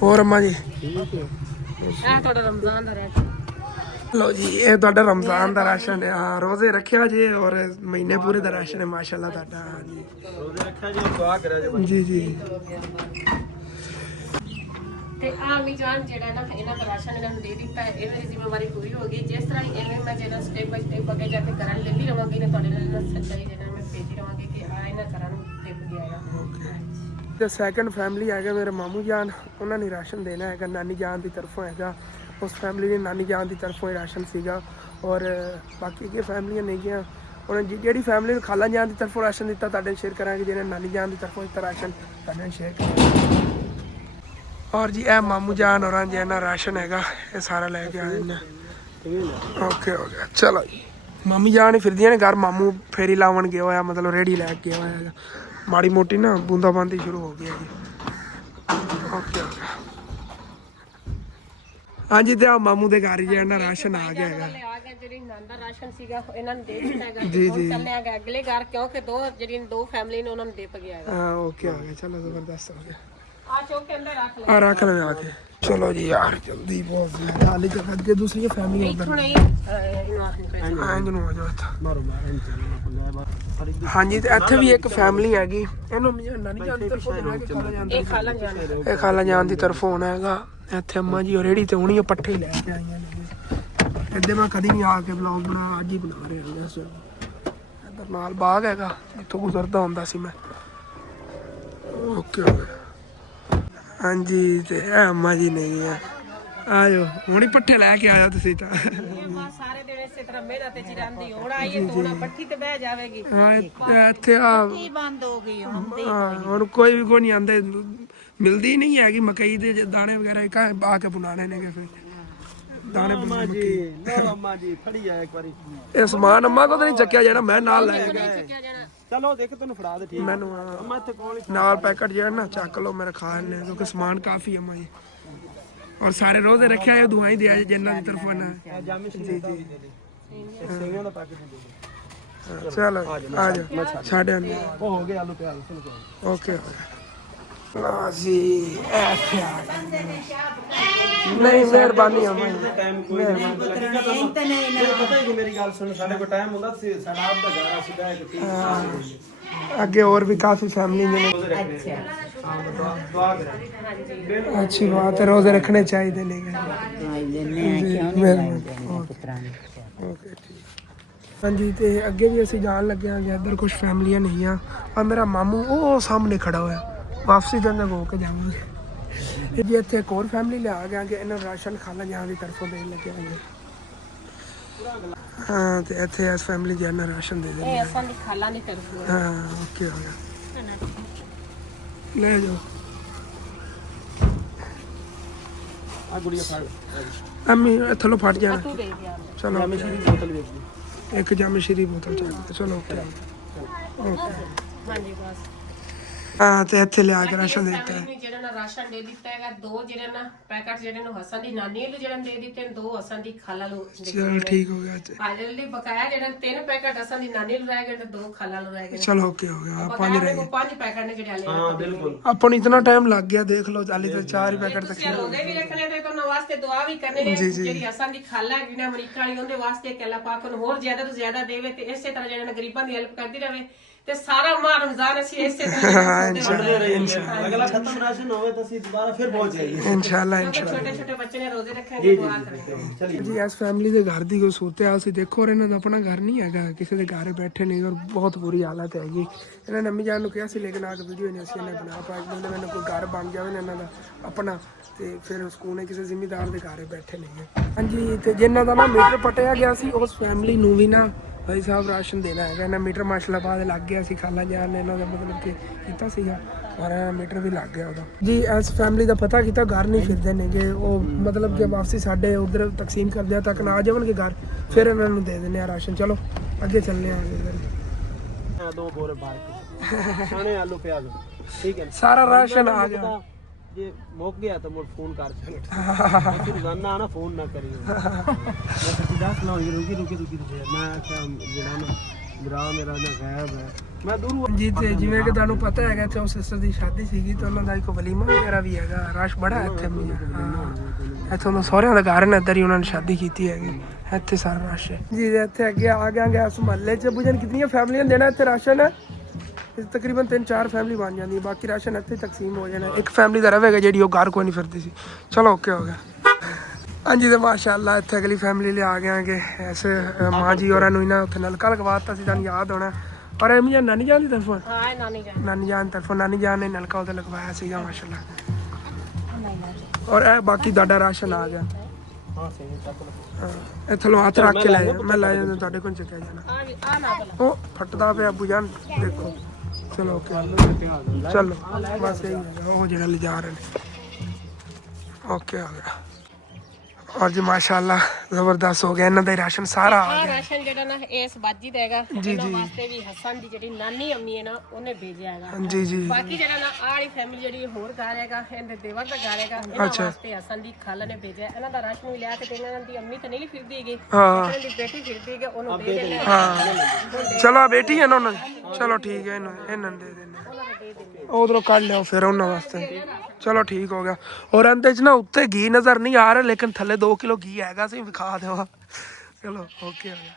ਹੋਰ ਅੰਮਾ ਜੀ ਇਹ ਤੁਹਾਡਾ ਰਮਜ਼ਾਨ ਦਾ ਰਾਸ਼ਨ। ਲਓ ਜੀ ਇਹ ਤੁਹਾਡਾ ਰਮਜ਼ਾਨ ਦਾ ਰਾਸ਼ਨ ਹੈ। ਹਾਂ ਰੋਜ਼ੇ ਰੱਖਿਆ ਜੀ ਔਰ ਮਹੀਨੇ ਪੂਰੇ ਦਾ ਰਾਸ਼ਨ ਹੈ ਮਾਸ਼ਾਅੱਲਾ ਤੁਹਾਡਾ। ਹਾਂਜੀ ਰੋਜ਼ੇ ਰੱਖਿਆ ਜੀ, ਦੁਆ ਕਰਿਆ ਜੀ ਜੀ। ਤੇ ਆਮੀ ਜਾਨ ਜਿਹੜਾ ਨਾ ਇਹਨਾਂ ਦਾ ਰਾਸ਼ਨ ਇਹਨਾਂ ਨੂੰ ਦੇ ਦਿੱਤਾ ਹੈ, ਇਹਨਾਂ ਦੀ ਜ਼ਿੰਮੇਵਾਰੀ ਪੂਰੀ ਹੋ ਗਈ। ਜਿਸ ਤਰ੍ਹਾਂ ਐਵੇਂ ਮੈਂ ਜਿਹੜਾ ਸਟੈਪ ਬਾਈ ਸਟੈਪ ਅੱਗੇ ਜਾ ਕੇ ਕਰਨ ਲੱਗੀ ਰਵਾਂਗੀ ਨਾ, ਤੁਹਾਡੇ ਨਾਲ ਸੱਚਾਈ ਜਿਹੜਾ ਮੈਂ ਭੇਜੀ ਰਵਾਂਗੀ ਕਿ ਇਹਨਾਂ ਘਰਾਂ ਨੂੰ ਟਿਪ ਗਿਆ ਆ। ਤੇ ਸੈਕੰਡ ਫੈਮਿਲੀ ਹੈਗਾ ਮੇਰੇ ਮਾਮੂ ਜਾਨ, ਉਹਨਾਂ ਨੇ ਰਾਸ਼ਨ ਦੇਣਾ ਹੈਗਾ ਨਾਨੀ ਜਾਨ ਦੀ ਤਰਫੋਂ ਹੈਗਾ। ਉਸ ਫੈਮਿਲੀ ਦੀ ਨਾਨੀ ਜਾਨ ਦੀ ਤਰਫੋਂ ਹੀ ਰਾਸ਼ਨ ਸੀਗਾ। ਔਰ ਬਾਕੀ ਕੀ ਫੈਮਲੀਆਂ ਨਹੀਂ ਗਈਆਂ, ਉਹਨਾਂ ਜਿਹੜੀ ਫੈਮਿਲੀ ਨੂੰ ਖਾਲਾ ਜਾਨ ਦੀ ਤਰਫੋਂ ਰਾਸ਼ਨ ਦਿੱਤਾ ਤੁਹਾਡੇ ਸ਼ੇਅਰ ਕਰਾਂਗੇ, ਜਿਹਨੇ ਨਾਨੀ ਜਾਨ ਦੀ ਤਰਫੋਂ ਦਿੱਤਾ ਰਾਸ਼ਨ ਤੁਹਾਡੇ ਨਾਲ ਸ਼ੇਅਰ ਕਰਾਂਗੇ। ਔਰ ਜੀ ਇਹ ਮਾਮੂ ਜਾਨ ਹੋਰਾਂ ਜੀ ਇਹਨਾਂ ਰਾਸ਼ਨ ਹੈਗਾ, ਇਹ ਸਾਰਾ ਲੈ ਕੇ ਆਏ ਨੇ। ਓਕੇ ਹੋ ਗਿਆ, ਚਲੋ ਜੀ। ਮਾਮੀ ਜਾਨ ਹੀ ਫਿਰਦੀਆਂ ਨੇ ਘਰ, ਮਾਮੂ ਫੇਰੀ ਲਾਉਣ ਗਿਆ ਹੋਇਆ, ਮਤਲਬ ਰੇੜੀ ਲੈ ਕੇ ਗਿਆ ਹੋਇਆ ਹੈਗਾ। ਮਾੜੀ ਮੋਟੀ ਨਾ ਬੂੰਦਾਬਾਂਦੀ ਸ਼ੁਰੂ ਹੋ ਗਈ ਹੈ ਜੀ। ਓਕੇ ਹੋ ਗਿਆ। ਹਾਂਜੀ ਤੇ ਆ ਮਾਮੂ ਦੇ ਘਰ ਜਿਹੜਾ ਰਾਸ਼ਨ ਆ ਗਿਆ ਹੈਗਾ। ਆ ਗਿਆ ਜਿਹੜੀ ਨੰਦਾ ਰਾਸ਼ਨ ਸੀਗਾ ਇਹਨਾਂ ਨੂੰ ਦੇ ਦਿੱਤਾ ਹੈਗਾ। ਜੀ ਜੀ ਚੱਲੇ ਆ ਅਗਲੇ ਘਰ, ਕਿਉਂਕਿ ਦੋ ਫੈਮਿਲੀ ਨੇ ਉਹਨਾਂ ਨੂੰ ਦੇ ਗਿਆ ਹੈਗਾ। ਹਾਂ ਓਕੇ ਹੋ ਗਿਆ, ਚਲੋ ਜ਼ਬਰਦਸਤ ਹੋ ਗਿਆ। ਆ ਚੌਕ ਕੇ ਅੰਦਰ ਰੱਖ ਲੈ। ਆ ਰੱਖ ਲੈ ਆ ਕੇ। ਚਲੋ ਜੀ ਯਾਰ ਜਲਦੀ ਬਹੁਤ ਖਾਲੀ ਜਗ੍ਹਾ ਅੱਗੇ ਦੂਸਰੀਆਂ ਫੈਮਲੀਆਂ ਉਧਰ। ਹੁਣ ਇਹਨੂੰ ਆਖ ਨਿਕਲ ਆਂਜ ਨੂੰ ਆ ਜਾਓ ਹਾਂਜੀ ਤੇ ਇੱਥੇ ਵੀ ਇੱਕ ਫੈਮਿਲੀ ਹੈਗੀ, ਇਹਨੂੰ ਨਾਨੀ ਜਾਨ ਦੀ ਤਰਫੋਂ ਦੇਣਾ ਕਿ ਖਾਲਾ ਜਾਨ ਦੀ? ਇਹ ਖਾਲਾ ਜਾਣਾ। ਇਹ ਖਾਲਾ ਜਾਨ ਦੀ ਤਰਫੋਂ ਹੋਣਾ ਹੈਗਾ। ਇੱਥੇ ਅੰਮਾ ਜੀ ਰੇੜੀ ਤੇ ਹੁਣੀ ਪੱਠੇ ਲੈ ਕੇ ਆਈਆਂ ਨੇ। ਇੱਦੇ ਮੈਂ ਕਦੀ ਨਹੀਂ ਆ ਕੇ ਵਲੌਗ ਬਣਾ, ਅੱਜ ਹੀ ਬਣਾ ਰਿਹਾ ਹਾਂ। ਇੱਧਰ ਨਾਲ ਬਾਗ ਹੈਗਾ, ਇੱਥੋਂ ਗੁਜ਼ਰਦਾ ਹੁੰਦਾ ਸੀ ਮੈਂ। ਓਕੇ ਹੋ ਗਿਆ। ਹਾਂਜੀ ਤੇ ਇਹ ਅੰਮਾ ਜੀ ਨਹੀਂ ਆ, ਆ ਜਾਓ ਹੁਣੀ ਪੱਠੇ ਲੈ ਕੇ ਆਇਆ ਤੁਸੀਂ ਤਾਂ। ਸਾਰੇ ਦਿਨ ਇਸੇ ਤਰ੍ਹਾਂ ਮਿਹਨਤ ਤੇ ਚਿਰਾਂਦੀ ਹੁਣ ਆਈਏ ਤੂੰ ਨਾ ਪੱਠੀ ਤੇ ਬਹਿ ਜਾਵੇਗੀ। ਹਾਂ ਇੱਥੇ ਆ ਬੰਦ ਹੋ ਗਈ ਹੁਣ ਕੋਈ ਵੀ ਕੋਈ ਨਹੀਂ ਆਂਦੇ, ਮਿਲਦੀ ਨਹੀਂ ਹੈਗੀ ਮਕਈ ਦੇ ਦਾਣੇ ਵਗੈਰਾ ਕਾ ਆ ਕੇ ਬਣਾਣੇ ਨੇਗੇ ਫਿਰ ਦਾਣੇ ਅੰਮਾ ਜੀ ਲੋ ਅੰਮਾ ਜੀ ਫੜੀ ਆ ਇੱਕ ਵਾਰੀ। ਇਹ ਸਮਾਨ ਅੰਮਾ ਕੋ ਤਾਂ ਨਹੀਂ ਚੱਕਿਆ ਜਾਣਾ, ਮੈਂ ਨਾਲ ਲੈ ਕੇ ਚਲੋ ਦੇਖ ਤੈਨੂੰ ਫੜਾ ਦੇ ਠੀਕ। ਮੈਨੂੰ ਅੰਮਾ ਇੱਥੇ ਕੋਲ ਨਾਲ ਪੈਕਟ ਜਿਹੜਾ ਨਾ ਚੱਕ ਲਓ, ਮੇਰੇ ਖਾ ਲੈਣੇ ਕਿਉਂਕਿ ਸਮਾਨ ਕਾਫੀ ਅੰਮਾ ਜੀ। ਔਰ ਸਾਰੇ ਰੋਜ਼ੇ ਰੱਖਿਆ ਇਹ ਦੁਆਈ ਦਿਆ ਜਿੰਨਾਂ ਦੀ ਤਰਫੋਂ ਨਾ। ਜਾਮੇ ਸ਼ਰੀਫ ਦਾ ਵੀ ਦੇ ਦੇ, ਸੇਵੀਆਂ ਦਾ ਪੈਕੇਟ ਦੇ ਦੇ। ਚਲੋ ਆ ਜਾ ਸਾਡੇ ਉਹ ਹੋ ਗਿਆ ਆਲੂ ਪਿਆਜ਼ ਸੁਣ। ਓਕੇ ਲਓ ਜੀ ਇੱਥੇ ਆ ਗਏ। ਨਹੀਂ ਮਿਹਰਬਾਨੀ ਅੰਮਾ ਜੀ। ਟਾਈਮ ਕੋਈ ਨਹੀਂ ਪਤਾ ਹੀ ਮੇਰੀ ਗੱਲ ਸੁਣ, ਸਾਡੇ ਕੋਲ ਟਾਈਮ ਹੁੰਦਾ ਸੀ, ਸਾਡਾ ਆਪ ਦਾ ਘਰ ਸੀ ਬੈਠ ਕੇ। ਅੱਗੇ ਹੋਰ ਵੀ ਕਾਫੀ ਫੈਮਲੀ ਨੇ। ਦੁਆ ਕਰਾਂ। अच्छी बात है, रोजे रखने चाहिए नहीं हाँ जी। तो अगे भी असी जान लगे हैं इधर कुछ फैमिलियां नहीं आ। मेरा मामू वो सामने खड़ा होया, वापसी तो हो के जाऊंगे जी। इतने एक और फैमिली ले आ गया कि इन्होंने राशन खाला जहाँ की तरफों देने लगे हैं। हाँ तो इतने इस फैमिली जो है राशन दे दें। हाँ ओके हो गया, ले जाओ। ਆ ਗੁੜੀਆ ਫੜ अम्मी थलो फट जाना। ਤੂੰ ਦੇ ਦਿਆ चलो ਜਾਮੇ ਸ਼ਰੀਫ ਦੀ ਬੋਤਲ ਵੇਚ ਦੇ। एक जामे श्री बोतल चाहिए। चलो ओके। ਹਾਂਜੀ ਬਸ। हाँ तो इतने लिया के राशन देता है। ਜਿਹੜਾ ਨਾ ਰਾਸ਼ਨ ਦੇ ਦਿੱਤਾ ਹੈਗਾ, ਦੋ ਜਿਹੜੇ ਨਾ ਪੈਕਟ ਜਿਹੜੇ ਨੂੰ ਹਸਨ ਦੀ ਨਾਨੀ ਨੂੰ ਜਿਹੜਾ ਦੇ ਦਿੱਤੇ ਨੇ, ਦੋ ਹਸਨ ਦੀ ਖਾਲਾ ਨੂੰ ਦੇ ਦਿੱਤੇ। चलो ठीक हो गया। ਹਾਲੇ ਲਈ ਬਕਾਇਆ ਜਿਹੜਾ ਤਿੰਨ ਪੈਕਟ ਹਸਨ ਦੀ ਨਾਨੀ ਨੂੰ ਰਹਿ ਗਏ ਤੇ ਦੋ ਖਾਲਾ ਨੂੰ ਰਹਿ ਗਏ। चलो ओके हो गया। ਬਕਾਇਆ ਮੇਰੇ ਕੋਲ 5 ਪੈਕਟ ਨੇ ਜਿਹੜੇ ਆਲੇ। ਹਾਂ ਬਿਲकुल। अपन इतना टाइम लग गया देख लो, चाली तो 4 ही पैकेट तक। ਤੁਸੀਂ ਰੋਜ਼ੇ ਵੀ ਰੱਖਣੇ ਤੇ ਉਹਨਾਂ ਵਾਸਤੇ ਦੁਆ ਵੀ ਕਰਨੇ ਨੇ। ਜਿਹੜੀ ਹਸਨ ਦੀ ਖਾਲਾ ਹੈਗੀ ਨਾ ਅਮਰੀਕਾ ਵਾਲੀ, ਉਹਦੇ ਵਾਸਤੇ ਕਿ ਅੱਲਾਹ ਪਾਕ ਨੂੰ ਹੋਰ ਜ਼ਿਆਦਾ ਤੋਂ ਜ਼ਿਆਦਾ ਦੇਵੇ ਤੇ ਇਸੇ ਤਰ੍ਹਾਂ ਜਿਹੜਾ ਗਰੀਬਾਂ ਦੀ ਹੈਲਪ ਕਰਦੀ ਰਹੇ ਤੇ ਸਾਰਾ ਮਾਹ ਰਮਜ਼ਾਨ ਅਸੀਂ ਇਸੇ ਤਰ੍ਹਾਂ ਅਗਲਾ ਖਤਮ ਰਾਸ਼ਨ ਹੋਵੇ ਤਾਂ ਅਸੀਂ ਦੁਬਾਰਾ ਫਿਰ ਪਹੁੰਚ ਜਾਈਏ इंशाल्लाह इंशाल्लाह। ਛੋਟੇ ਛੋਟੇ ਬੱਚੇ ਨੇ ਰੋਜ਼ੇ ਰੱਖੇ ਦੁਆ ਕਰੇ। ਚਲਿਏ ਜੀ ਇਸ ਫੈਮਿਲੀ ਦੇ ਘਰ ਦੀ ਕੋਈ ਸੋਤਿਆ ਸੀ ਦੇਖੋ, ਔਰ ਇਹਨਾਂ ਦਾ ਆਪਣਾ ਘਰ ਨਹੀਂ ਹੈਗਾ, ਕਿਸੇ ਦੇ ਘਰ ਬੈਠੇ ਨਹੀਂ ਔਰ ਬਹੁਤ ਬੁਰੀ ਹਾਲਤ ਹੈਗੀ। ਇਹਨਾਂ ਨੇ ਅੰਮੀ ਜਾਨ ਨੂੰ ਕਿਹਾ ਸੀ ਲੇਕਿਨ ਆ ਕੇ ਵੀਡੀਓ ਨਹੀਂ ਅਸੀਂ ਇਹਨੇ ਬਣਾ ਪਾਏ। ਕਹਿੰਦੇ ਮੈਨੂੰ ਕੋਈ ਘਰ ਬਣ ਜਾਵੇ ਨਾ ਇਹਨਾਂ ਦਾ ਆਪਣਾ, ਤੇ ਫਿਰ ਸਕੂਲ ਨੇ ਕਿਸੇ ਜ਼ਿਮੀਦਾਰ ਦੇ ਘਰ ਬੈਠੇ ਨਹੀਂ ਹੈ। ਹਾਂਜੀ ਤੇ ਜਿਨ੍ਹਾਂ ਦਾ ਨਾ ਮੀਟਰ ਪਟਿਆ ਗਿਆ ਸੀ ਉਸ ਫੈਮਿਲੀ ਨੂੰ ਵੀ ਨਾ ਭਾਈ ਸਾਹਿਬ ਰਾਸ਼ਨ ਦੇਣਾ ਹੈਗਾ। ਇਹਨਾਂ ਮੀਟਰ ਮਾਸ਼ਾਅੱਲਾ ਬਾਅਦ ਲੱਗ ਗਿਆ ਸੀ, ਖਾਲਾ ਜਾਨ ਨੇ ਇਹਨਾਂ ਦਾ ਮਤਲਬ ਕਿ ਕੀਤਾ ਸੀਗਾ ਔਰ ਮੀਟਰ ਵੀ ਲੱਗ ਗਿਆ ਉਹਦਾ ਜੀ। ਇਸ ਫੈਮਿਲੀ ਦਾ ਪਤਾ ਕੀਤਾ ਘਰ ਨਹੀਂ ਫਿਰਦੇ ਨੇਗੇ ਉਹ, ਮਤਲਬ ਕਿ ਵਾਪਸੀ ਸਾਡੇ ਉਧਰ ਤਕਸੀਮ ਕਰਦਿਆਂ ਤੱਕ ਨਾ ਆ ਜਾਵਣਗੇ ਘਰ, ਫਿਰ ਇਹਨਾਂ ਨੂੰ ਦੇ ਦਿੰਦੇ ਆ ਰਾਸ਼ਨ। ਚਲੋ ਅੱਗੇ ਚੱਲਦੇ ਆ। ਹਾਂ ਦੋ ਬੋਰੇ ਬਾਹਰ ਖਾਣੇ ਆਲੂ ਪਿਆਜ਼ ਠੀਕ ਹੈ। ਸਾਰਾ ਰਾਸ਼ਨ ਆ ਗਿਆ। ਜੇ ਮੁੱਕ ਗਿਆ ਤਾਂ ਮੁੜ ਫੋਨ ਕਰ ਤੁਸੀਂ ਰੋਜ਼ਾਨਾ ਆਣਾ ਫੋਨ ਨਾ ਕਰਿਓ। ਮੈਂ ਸੱਚੀ ਦੱਸ ਨਾ ਰੁਕੀ ਮੈਂ ਕਿਹਾ ਜਿਹੜਾ ਨਾ ਗਰਾ ਮੇਰਾ ਨਾ ਗਾਇਬ ਹੈ, ਮੈਂ ਦੂਰ ਜੀ ਤੇ ਜਿਵੇਂ ਕਿ ਤੁਹਾਨੂੰ ਪਤਾ ਹੈਗਾ ਇੱਥੇ ਉਹ ਸਿਸਟਰ ਦੀ ਸ਼ਾਦੀ ਸੀਗੀ ਤਾਂ ਉਹਨਾਂ ਦਾ ਇੱਕ ਵਲੀਮਾ ਵਗੈਰਾ ਵੀ ਹੈਗਾ। ਰਸ਼ ਬੜਾ ਇੱਥੇ ਵੀ ਇੱਥੋਂ ਦਾ ਸਹੁਰਿਆਂ ਦਾ ਘਰ ਨੇ, ਇੱਧਰ ਹੀ ਉਹਨਾਂ ਨੇ ਸ਼ਾਦੀ ਕੀਤੀ ਹੈਗੀ। ਇੱਥੇ ਸਾਰਾ ਰਸ਼ ਹੈ ਜੀ। ਇੱਥੇ ਅੱਗੇ ਆ ਗਿਆ ਇਸ ਮੁਹੱਲੇ 'ਚ ਬੁਝਣ ਕਿੰਨੀਆਂ ਫੈਮਲੀਆਂ ਦੇਣਾ ਇੱਥੇ ਰਾਸ਼ਨ ਤਕਰੀਬਨ 3-4 ਫੈਮਲੀ ਬਣ ਜਾਂਦੀ ਹੈ। ਬਾਕੀ ਰਾਸ਼ਨ ਇੱਥੇ ਤਕਸੀਮ ਹੋ ਜਾਣਾ। ਇੱਕ ਫੈਮਲੀ ਦਾ ਰਹੇਗਾ ਜਿਹੜੀ ਉਹ ਘਰ ਕੋਈ ਨਹੀਂ ਫਿਰਦੀ ਸੀ। ਚਲੋ ਓਕੇ ਹੋ ਗਿਆ। ਹਾਂਜੀ ਤੇ ਮਾਸ਼ਾਅੱਲਾ ਇੱਥੇ ਅਗਲੀ ਫੈਮਿਲੀ ਲਿਆ ਗਏ ਕਿ ਐਸੇ ਮਾਂ ਜੀ ਹੋਰਾਂ ਨੂੰ ਇਹਨਾਂ ਉੱਥੇ ਨਲਕਾ ਲਗਵਾ ਦਿੱਤਾ ਸੀ, ਤੁਹਾਨੂੰ ਯਾਦ ਹੋਣਾ। और एम जान नानी जान की तरफों ਹਾਂ ਇਹ ਨਾਨੀ ਜਾਨ नानी जान तरफों नानी जान ने नलका उधर लगवाया सीगा माशाल्लाह और ए बाकी ਤੁਹਾਡਾ ਰਾਸ਼ਨ ਆ ਗਿਆ ਹਾਂ ਸਹੀ ਚੱਕ ਲਓ ਇਹ ਥਲੋਂ ਹੱਥ ਰੱਖ ਕੇ ਲੈ ਜਾ ਮੈਂ ਲੈ ਜਾਂਦਾ ਤੁਹਾਡੇ ਕੋਲ ਚੱਕਿਆ ਜਾਣਾ ਆ ਵੀ ਆ ਨਾ ਭਲਾ ਉਹ ਫਟਦਾ ਪਿਆ ਅੱਬੂ ਜਾਨ ਦੇਖੋ ਚਲੋ ਓਕੇ ਚਲੋ ਬਸ ਇਹੀ ਹੈ ਉਹ ਜਿਹੜਾ ਲਿਜਾ ਰਹੇ ਨੇ ਓਕੇ ਆ ਗਿਆ और जी माशाल्लाह जबरदस्त हो गया इन्हों का राशन सारा आ ਆ गया ਰਾਸ਼ਨ ਜਿਹੜਾ ਨਾ ਇਸ ਬਾਜੀ ਦਾ ਹੈਗਾ ਇਹਨਾਂ ਵਾਸਤੇ ਵੀ ਹਸਨ ਦੀ ਜਿਹੜੀ ਨਾਨੀ ਅੰਮੀ ਹੈ ਨਾ ਉਹਨੇ ਭੇਜਿਆ ਹੈਗਾ जी जी ਬਾਕੀ ਜਿਹੜਾ ਨਾ ਆਹ ਵਾਲੀ ਫੈਮਿਲੀ ਜਿਹੜੀ ਹੋਰ ਘਰ ਹੈਗਾ ਇਹਦੇ ਦੇਵਰ ਦਾ ਘਰ ਹੈਗਾ ਇਹਨਾਂ ਵਾਸਤੇ ਹਸਨ ਦੀ ਖਾਲਾ ਨੇ ਭੇਜਿਆ ਇਹਨਾਂ ਦਾ ਰਾਸ਼ਨ ਵੀ ਲਿਆ ਕੇ ਤੇ ਇਹਨਾਂ ਦੀ ਅੰਮੀ ਤਾਂ ਨਹੀਂ ਫਿਰਦੀ ਹੈਗੀ हाँ ਇਹਨਾਂ ਦੀ ਬੇਟੀ ਫਿਰਦੀ ਹੈਗੀ ਉਹਨੂੰ ਦੇ ਦੇਣਾ हाँ चलो आ बेटी है ना उन्होंने चलो ठीक है इन्होंने दे देने उधरों कट लिया फिर उन्होंने वास्ते चलो ठीक हो गया और अंदर च ना उत्ते घी नजर नहीं आ रहा लेकिन थले 2 किलो घी हैगा सी विखा देवा चलो ओके हो गया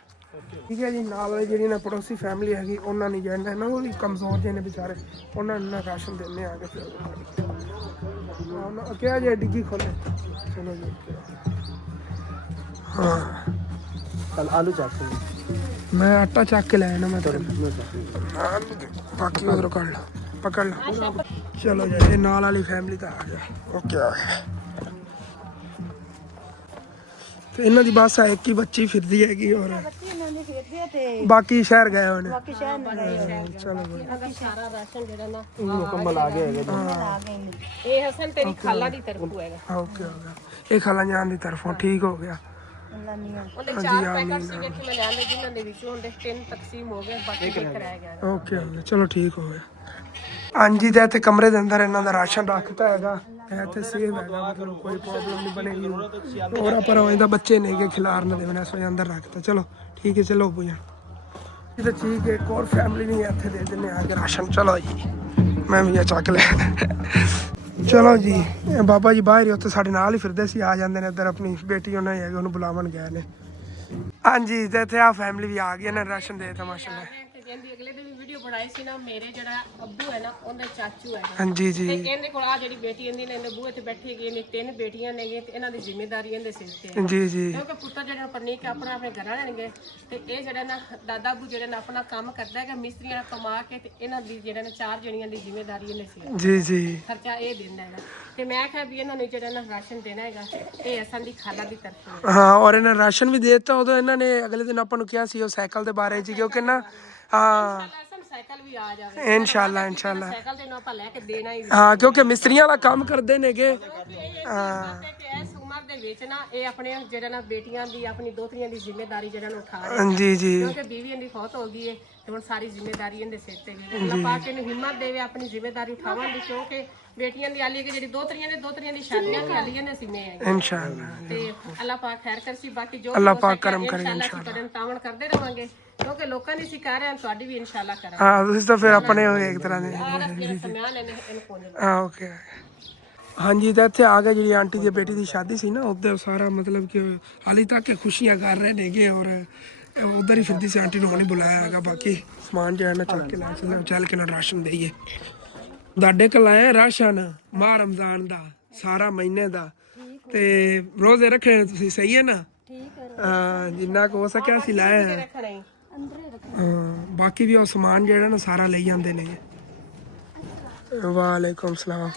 ठीक है जी नाल वाली ਜਿਹੜੀ ਨਾ ਪੜੋਸੀ ਫੈਮਿਲੀ ਹੈਗੀ ਉਹਨਾਂ ਨੇ ਜਾਣਾ ਨਾ ਉਹ ਵੀ ਕਮਜ਼ੋਰ ਜਿਹੇ ਨੇ ਵਿਚਾਰੇ ਉਹਨਾਂ ਨੂੰ ਨਾ ਰਾਸ਼ਨ ਦੇਣੇ ਆ ਕੇ ਫਿਰ ਉਹਨਾਂ ਕਿਹਾ ਜੇ ਡਿੱਗੀ ਖੋਲੇ ਚਲੋ ਜੀ ਹਾਂ चल आलू चाट मैं आटा ਚੱਕ ਕੇ ਲੈ ਆਣਾ ਮੈਂ ਤੇਰੇ ਬਾਕੀ ਉਧਰ ਕਰ ਲਾ ਪਕੜ ਲਾ ਚਲੋ ਜੀ ਇਹ ਨਾਲ ਵਾਲੀ ਫੈਮਿਲੀ ਤਾਂ ਆ ਗਿਆ ਓਕੇ ਆ ਗਿਆ ਤੇ ਇਹਨਾਂ ਦੀ ਬਸ ਆ ਇੱਕ ਹੀ ਬੱਚੀ ਫਿਰਦੀ ਹੈਗੀ ਔਰ ਬਾਕੀ ਸ਼ਹਿਰ ਗਏ ਹੋਏ ਨੇ ਚਲੋ ਜੀ ਅਗਰ ਸਾਰਾ ਰਾਸ਼ਨ ਜਿਹੜਾ ਨਾ मुकम्मल आ गया है ਇਹ ਹਸਨ ਤੇਰੀ ਖਾਲਾ ਦੀ ਤਰਫੋਂ ਹੈਗਾ ਓਕੇ ਹੋ ਗਿਆ ਇਹ ਖਾਲਾ ਜਾਨ ਦੀ ਤਰਫੋਂ ਠੀਕ ਹੋ ਗਿਆ ਉਹਦੇ 4 ਪੈਕਟ ਸੀਗੇ ਕਿ ਮੈਂ ਲਿਆਂਦੇ ਜਿਨ੍ਹਾਂ ਦੇ ਵਿੱਚੋਂ ਉਹਦੇ 3 ਤਕਸੀਮ ਹੋ ਗਏ ਬਾਕੀ ਇੱਕ ਰਹਿ ਗਿਆ ਓਕੇ ਹੋ ਗਿਆ ਚਲੋ ਠੀਕ ਹੋ ਗਿਆ ਹਾਂਜੀ ਤੇ ਇੱਥੇ ਕਮਰੇ ਦੇ ਅੰਦਰ ਇਹਨਾਂ ਦਾ ਰਾਸ਼ਨ ਰੱਖਤਾ ਹੈਗਾ ਇੱਥੇ ਸੇਵ ਹੈਗਾ ਮਤਲਬ ਕੋਈ ਪ੍ਰੋਬਲਮ ਨਹੀਂ ਬਣੇਗੀ ਹੋਰ ਪਰ ਇਹਦਾ ਬੱਚੇ ਨੇ ਕਿ ਖਿਲਾਰ ਨਾ ਦੇਣਾ ਸੋ ਅੰਦਰ ਰੱਖਤਾ ਚਲੋ ਠੀਕ ਹੈ ਚਲੋ ਬੁਝਾ ਇਹ ਤਾਂ ਠੀਕ ਹੈ ਇੱਕ ਹੋਰ ਫੈਮਿਲੀ ਨਹੀਂ ਇੱਥੇ ਦੇ ਦਿੰਦੇ ਆ ਕੇ ਰਾਸ਼ਨ ਚਲੋ ਜੀ ਮੈਂ ਵੀ ਚੱਕ ਲੈ ਚਲੋ ਜੀ ਇਹ ਬਾਬਾ ਜੀ ਬਾਹਰ ਹੀ ਉੱਥੇ ਸਾਡੇ ਨਾਲ ਹੀ ਫਿਰਦੇ ਸੀ ਆ ਜਾਂਦੇ ਨੇ ਇੱਧਰ ਆਪਣੀ ਬੇਟੀ ਉਹਨਾਂ ਹੀ ਹੈਗੀ ਉਹਨੂੰ ਬੁਲਾਵਣ ਗਏ ਨੇ ਹਾਂਜੀ ਤੇ ਇੱਥੇ ਆ ਫੈਮਿਲੀ ਵੀ ਆ ਗਈ ਇਹਨਾਂ ਨੇ ਰਾਸ਼ਨ ਦੇ ਦਿੱਤਾ ਮਾਸ਼ਾਅੱਲਾ ਤੇ ਕਹਿੰਦੀ ਅਗਲੇ ਦਿਨ ਵੀ ਵੀਡੀਓ ਬਣਾਈ ਸੀ ਨਾ ਮੇਰੇ ਜਿਹੜਾ ਅੱਬੂ ਹੈ ਨਾ ਉਹਦੇ ਚਾਚੂ ਹੈ ਹਾਂਜੀ ਜੀ ਤੇ ਇਹਦੇ ਕੋਲ ਆ ਜਿਹੜੀ ਬੇਟੀ ਇਹਦੀ ਨੇ ਇਹਦੇ ਬੂਹੇ ਤੇ ਬੈਠੀ ਗਈ ਨੇ 3 ਬੇਟੀਆਂ ਨੇਗੇ ਤੇ ਇਹਨਾਂ ਦੀ ਜ਼ਿੰਮੇਵਾਰੀ ਇਹਦੇ ਸਿਰ ਤੇ ਹੈ ਜੀ ਜੀ ਕਿਉਂਕਿ ਪੁੱਤਰ ਜਿਹੜਾ ਪਰਨੀਕ ਆਪਣਾ ਆਪਣੇ ਘਰਾਂ ਲੈਣਗੇ ਤੇ ਇਹ ਜਿਹੜਾ ਨਾ ਦਾਦਾ ਅੱਬੂ ਜਿਹੜਾ ਨਾ ਆਪਣਾ ਕੰਮ ਕਰਦਾ ਹੈਗਾ ਮਿਸਤਰੀਆਂ ਨਾਲ ਕਮਾ ਕੇ ਤੇ ਇਹਨਾਂ ਦੀ ਜਿਹੜਾ ਨਾ 4 ਜਣੀਆਂ ਦੀ ਜ਼ਿੰਮੇਵਾਰੀ ਇਹਨੇ ਸਿਰ ਜੀ ਜੀ ਖਰਚਾ ਇਹ ਦਿੰਦਾ ਹੈਗਾ ਤੇ ਮੈਂ ਕਿਹਾ ਵੀ ਇਹਨਾਂ ਨੂੰ ਜਿਹੜਾ ਨਾ ਰਾਸ਼ਨ ਦੇਣਾ ਹੈਗਾ ਇਹ ਅਸਾਂ ਦੀ ਖਾਲਾ ਦੀ ਤਰਫੋਂ ਹਾਂ ਔਰ ਇਹਨਾਂ ਰਾਸ਼ਨ ਵੀ ਦੇ ਦਿੱਤਾ ਉਦੋਂ ਇਹਨਾਂ ਨੇ ਅਗਲੇ ਦਿਨ ਆਪਾਂ ਨੂੰ ਕਿਹਾ ਸੀ ਉਹ ਸਾਈਕਲ ਦੇ ਬਾਰੇ ਚ ਕਿਉਂਕਿ ਨਾ ਹਾਂ ਸਾਈਕਲ ਵੀ ਆ ਜਾਵੇ ਇਨਸ਼ਾਅੱਲਾ ਸਾਈਕਲ ਤੇ ਨੂੰ ਆਪਾਂ ਲੈ ਕੇ ਦੇਣਾ ਹੀ ਹਾਂ ਕਿਉਂਕਿ ਮਿਸਤਰੀਆਂ ਦਾ ਕੰਮ ਕਰਦੇ ਨੇਗੇ ਇਸ ਉਮਰ ਦੇ ਵਿੱਚ ਨਾ ਇਹ ਆਪਣੇ ਜਿਹੜਾ ਨਾ ਬੇਟੀਆਂ ਦੀ ਆਪਣੀ ਦੋਤਰੀਆਂ ਦੀ ਜ਼ਿੰਮੇਵਾਰੀ ਜਿਹੜਾ ਨੂੰ ਉਠਾ ਰਹੇ ਜੀ ਜੀ ਕਿਉਂਕਿ ਬੀਵੀ ਦੀ ਫੌਤ ਹੋ ਗਈ ਹੈ ਤੇ ਹੁਣ ਸਾਰੀ ਜ਼ਿੰਮੇਵਾਰੀ ਇਹਦੇ ਸਿਰ ਤੇ ਗਈ ਅੱਲਾਹ ਪਾਕ ਇਹਨੂੰ ਹਿੰਮਤ ਦੇਵੇ ਆਪਣੀ ਜ਼ਿੰਮੇਵਾਰੀ ਉਠਾਉਣ ਦੀ ਕਿਉਂਕਿ ਬੇਟੀਆਂ ਦੀ ਆਲੀ ਕਿ ਜਿਹੜੀ ਦੋਤਰੀਆਂ ਦੀ ਸ਼ਾਦੀਆਂ ਦੀ ਆਲੀਆਂ ਨੇ ਸਿਮੇ ਹੈ ਇਨਸ਼ਾਅੱਲਾ ਤੇ ਅੱਲਾਹ ਪਾਕ ਖੈਰ ਕਰਸੀ ਬਾਕੀ ਜੋ ਅੱਲਾਹ ਪਾਕ ਕਰਮ ਕਰੇ ਇਨਸ਼ਾਅੱਲਾ ਕਰਨ ਤਾਵਣ ਕਰਦੇ ਰਵਾਂਗੇ ਕਿਉਂਕਿ ਲੋਕਾਂ ਦੀ ਸਿਕਾਰ ਹੈ ਤੁਹਾਡੀ ਵੀ ਇਨਸ਼ਾਅੱਲਾ ਕਰਾਂਗੇ ਹਾਂ ਤੁਸੀਂ ਤਾਂ ਫਿਰ ਆਪਣੇ ਹੋ ਇੱਕ ਤਰ੍ਹਾਂ ਦੇ ਜਿਹੜਾ ਸਮਿਆਨ ਇਹਨੇ ਇਹਨੂੰ ਪਹੁੰਚ ਹਾਂ ਓਕੇ ਹਾਂਜੀ ਤਾਂ ਇੱਥੇ ਆ ਗਿਆ ਜਿਹੜੀ ਆਂਟੀ ਦੀ ਬੇਟੀ ਦੀ ਸ਼ਾਦੀ ਸੀ ਨਾ ਉੱਧਰ ਸਾਰਾ ਮਤਲਬ ਕਿ ਹਾਲੇ ਤੱਕ ਖੁਸ਼ੀਆਂ ਕਰ ਰਹੇ ਨੇਗੇ ਔਰ ਉਧਰ ਹੀ ਫਿਰਦੀ ਸੀ ਆਂਟੀ ਨੂੰ ਨਹੀਂ ਬੁਲਾਇਆ ਹੈਗਾ ਬਾਕੀ ਸਮਾਨ ਜਿਹੜਾ ਨਾ ਚੱਕ ਕੇ ਲੈ ਚੱਲ ਕੇ ਨਾ ਰਾਸ਼ਨ ਦੇਈਏ ਤੁਹਾਡੇ ਕੋਲ ਆਇਆ ਰਾਸ਼ਨ ਮਾਹ ਰਮਜ਼ਾਨ ਦਾ ਸਾਰਾ ਮਹੀਨੇ ਦਾ ਤੇ ਰੋਜ਼ੇ ਰੱਖਣੇ ਨੇ ਤੁਸੀਂ ਸਹੀ ਹੈ ਨਾ ਹਾਂ ਜਿੰਨਾ ਕੁ ਹੋ ਸਕਿਆ ਅਸੀਂ ਲਾਇਆ ਰੱਖਣਾ ਹੀ ਬਾਕੀ ਵੀ ਉਹ ਸਮਾਨ ਜਿਹੜਾ ਨਾ ਸਾਰਾ ਲਈ ਜਾਂਦੇ ਨੇ ਵਾਲੇਕੁਮ ਸਲਾਮ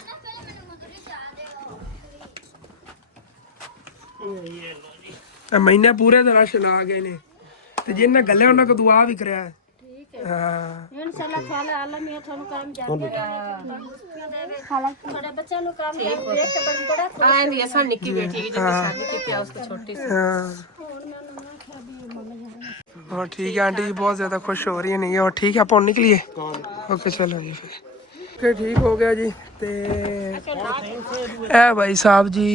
ਮਹੀਨੇ ਪੂਰੇ ਦਾ ਰਾਸ਼ਨ ਆ ਗਏ ਨੇ ਤੇ ਜਿਹਨੇ ਗੱਲੇ ਉਹਨਾਂ ਕੋ ਦੁਆ ਵੀ ਕਰਿਆ ਹਾਂ ਇਨਸ਼ਾਅੱਲਾ ਖਾਲਾ ਅੱਲਾ ਮੀਆਂ ਤੁਹਾਨੂੰ ਕਰਮ ਜਾਂਦੇ ਖਾਲਾ ਤੁਹਾਡੇ ਬੱਚਿਆਂ ਨੂੰ ਕੰਮ ਦੇਖ ਕੇ ਬੜਾ ਆ ਇਹਦੀ ਅਸਾਂ ਨਿੱਕੀ ਬੇਟੀ ਹੈ ਜਿਹਦੀ ਸ਼ਾਦੀ ਕੀਤੀ ਆ ਉਸको ਛੋਟੀ ਸੀ हाँ ठीक है आंटी जी बहुत ज़्यादा खुश हो रही है नहीं और ठीक है आप निकलिए ओके चलो जी फिर ओके ठीक हो गया जी ते ए भाई साहब जी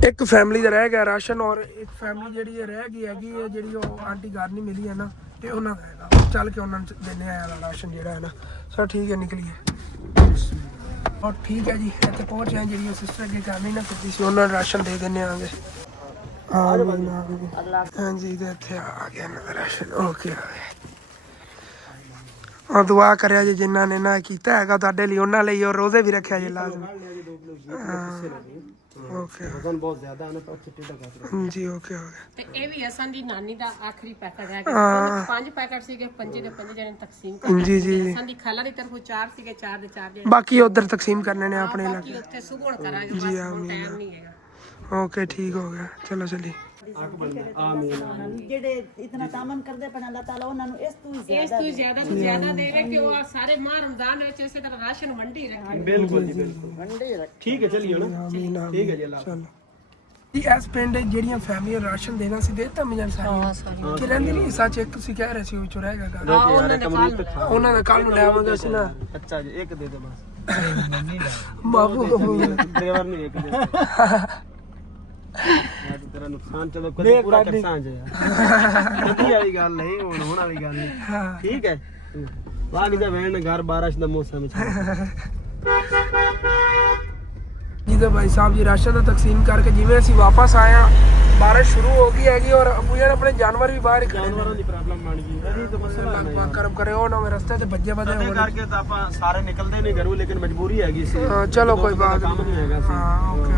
एक फैमिली ਦਾ ਰਹਿ ਗਿਆ ਰਾਸ਼ਨ ਔਰ ਇੱਕ ਫੈਮਿਲੀ ਜਿਹੜੀ ਰਹਿ ਗਈ ਹੈਗੀ ਹੈ ਜਿਹੜੀ ਉਹ ਆਂਟੀ ਘਰ ਨਹੀਂ ਮਿਲੀ ਹੈ ਨਾ ਤੇ ਉਹਨਾਂ ਦਾ ਹੈਗਾ ਚੱਲ ਕੇ ਉਹਨਾਂ ਨੂੰ ਦੇਣੇ ਆਇਆ ਰਾਸ਼ਨ ਜਿਹੜਾ ਹੈ ਨਾ ਸਰ ਠੀਕ ਹੈ ਨਿਕਲੀਏ ਔਰ ਠੀਕ ਹੈ ਜੀ ਇੱਥੇ ਪਹੁੰਚ ਗਏ ਜਿਹੜੀ ਉਹ ਸਿਸਟਰ ਅੱਗੇ ਘਰ ਨਹੀਂ ਨਾ ਕਰਦੀ ਸੀ ਉਹਨਾਂ ਨੂੰ ਰਾਸ਼ਨ ਦੇ ਦਿੰਨੇ ਆਂਗੇ ਹਾਂਜੀ ਤੇ ਇੱਥੇ ਆ ਗਿਆ ਨਾ ਰਾਸ਼ਨ ਓਕੇ ਔਰ ਦੁਆ ਕਰਿਆ ਜੀ ਜਿਨ੍ਹਾਂ ਨੇ ਨਾ ਕੀਤਾ ਹੈਗਾ ਤੁਹਾਡੇ ਲਈ ਉਹਨਾਂ ਲਈ ਔਰ ਰੋਜ਼ੇ ਵੀ ਰੱਖਿਆ ਜੀ ਲਾਜ਼ਮ ਓਕੇ ਵਜ਼ਨ ਬਹੁਤ ਜ਼ਿਆਦਾ ਹੈ ਨਾ ਤਾਂ ਚਿੱਟੇ ਦਾ ਕਾਤਰ ਜੀ ਓਕੇ ਹੋ ਗਿਆ ਤੇ ਇਹ ਵੀ ਅਸਾਂ ਦੀ ਨਾਨੀ ਦਾ ਆਖਰੀ ਪੈਕਟ ਹੈ ਕਿ 5 ਪੈਕਟ ਸੀਗੇ, ਪੰਜੇ ਦੇ ਪੰਜੇ ਜਣੇ ਤਕਸੀਮ ਕਰ ਜੀ ਜੀ ਅਸਾਂ ਦੀ ਖਾਲਾ ਦੀ ਤਰਫੋਂ 4 ਸੀਗੇ, 4 ਦੇ 4 ਜਣੇ ਬਾਕੀ ਉਧਰ ਤਕਸੀਮ ਕਰਨੇ ਨੇ ਆਪਣੇ ਬਾਕੀ ਉੱਥੇ ਸੁਗਣ ਕਰਾਂਗੇ, ਬਸ ਹੁਣ ਟਾਈਮ ਨਹੀਂ ਹੈਗਾ। ਓਕੇ ਠੀਕ ਹੋ ਗਿਆ ਚਲੋ ਚੱਲੀ ਆਮੀਨ। ਜਿਹੜੇ ਇਤਨਾ ਤਾਮਨ ਕਰਦੇ ਪਣ ਅੱਲਾਹ ਤਾਲਾ ਉਹਨਾਂ ਨੂੰ ਇਸ ਤੋਂ ਹੀ ਇਸ ਤੋਂ ਜ਼ਿਆਦਾ ਤੋਂ ਜ਼ਿਆਦਾ ਦੇਵੇ ਕਿ ਉਹ ਸਾਰੇ ਮਾਹ ਰਮਜ਼ਾਨ ਵਿੱਚ ਇਸੇ ਤਰ੍ਹਾਂ ਰਾਸ਼ਨ ਮੰਡੀ ਰੱਖੇ। ਬਿਲਕੁਲ ਜੀ ਬਿਲਕੁਲ ਠੀਕ ਹੈ ਚਲਿਏ ਨਾ ਠੀਕ ਹੈ ਜੀ ਅੱਲਾਹ ਚਲੋ ਜੀ ਇਸ ਪਿੰਡ ਜਿਹੜੀਆਂ ਫੈਮਿਲੀ ਰਾਸ਼ਨ ਦੇਣਾ ਸੀ ਦੇਤਾ ਮਿਜਨ ਸਾਰੀਆਂ ਕਿ ਰਹਿੰਦੀ ਨਹੀਂ ਸੱਚ ਇੱਕ ਤੁਸੀਂ ਕਹਿ ਰਹੇ ਸੀ ਉਹ ਚ ਰਹੇਗਾ ਗੱਲ ਉਹਨਾਂ ਦਾ ਕੱਲ ਨੂੰ ਲੈ ਆਵਾਂਗੇ ਅਸੀਂ ਨਾ ਅੱਛਾ ਜੀ ਇੱਕ ਦੇ ਦੇ ਬਸ ਬਾਬੂ ਡਰਾਈਵਰ ਨਹੀਂ ਇੱਕ ਦੇ ਯਾਰ ਤੇਰਾ ਨੁਕਸਾਨ ਚਲੋ ਕਦੇ ਪੂਰਾ ਕਰਸਾਂ ਜੇ ਕਦੀ ਵਾਲੀ ਗੱਲ ਨਹੀਂ ਹੋਣ ਵਾਲੀ ਗੱਲ ਨਹੀਂ ਠੀਕ ਹੈ ਵਾਹ ਕਿਦਾ ਵੈਣ ਘਰ ਬਾਰਿਸ਼ ਦਾ ਮੌਸਮ ਹੈ ਜਿਹਦੇ ਭਾਈ ਸਾਹਿਬ ਜੀ ਰਾਸ਼ਨ ਦਾ ਤਕਸੀਮ ਕਰਕੇ ਜਿਵੇਂ ਅਸੀਂ ਵਾਪਸ ਆਏ ਆ ਬਾਰਿਸ਼ ਸ਼ੁਰੂ ਹੋ ਗਈ ਹੈਗੀ ਔਰ ਅਬੂ ਜਾਨ ਆਪਣੇ ਜਾਨਵਰ ਵੀ ਬਾਹਰ ਖੜੇ ਨੇ ਜਾਨਵਰਾਂ ਦੀ ਪ੍ਰੋਬਲਮ ਬਣ ਗਈ ਇਹੀ ਤਾਂ ਮਸਲਾ ਹੈ ਅੱਲਾਹ ਕਰਮ ਕਰੇ ਉਹ ਨਾ ਰਸਤੇ ਤੇ ਭੱਜੇ ਕਦੇ ਹੋਣ ਕਰਕੇ ਤਾਂ ਆਪਾਂ ਸਾਰੇ ਨਿਕਲਦੇ ਨਹੀਂ ਘਰੋਂ ਲੇਕਿਨ ਮਜਬੂਰੀ ਹੈਗੀ ਸੀ ਚਲੋ ਕੋਈ ਬਾਤ ਕੰਮ ਨਹੀਂ ਹੈਗਾ ਸੀ ਹਾਂ ਓਕੇ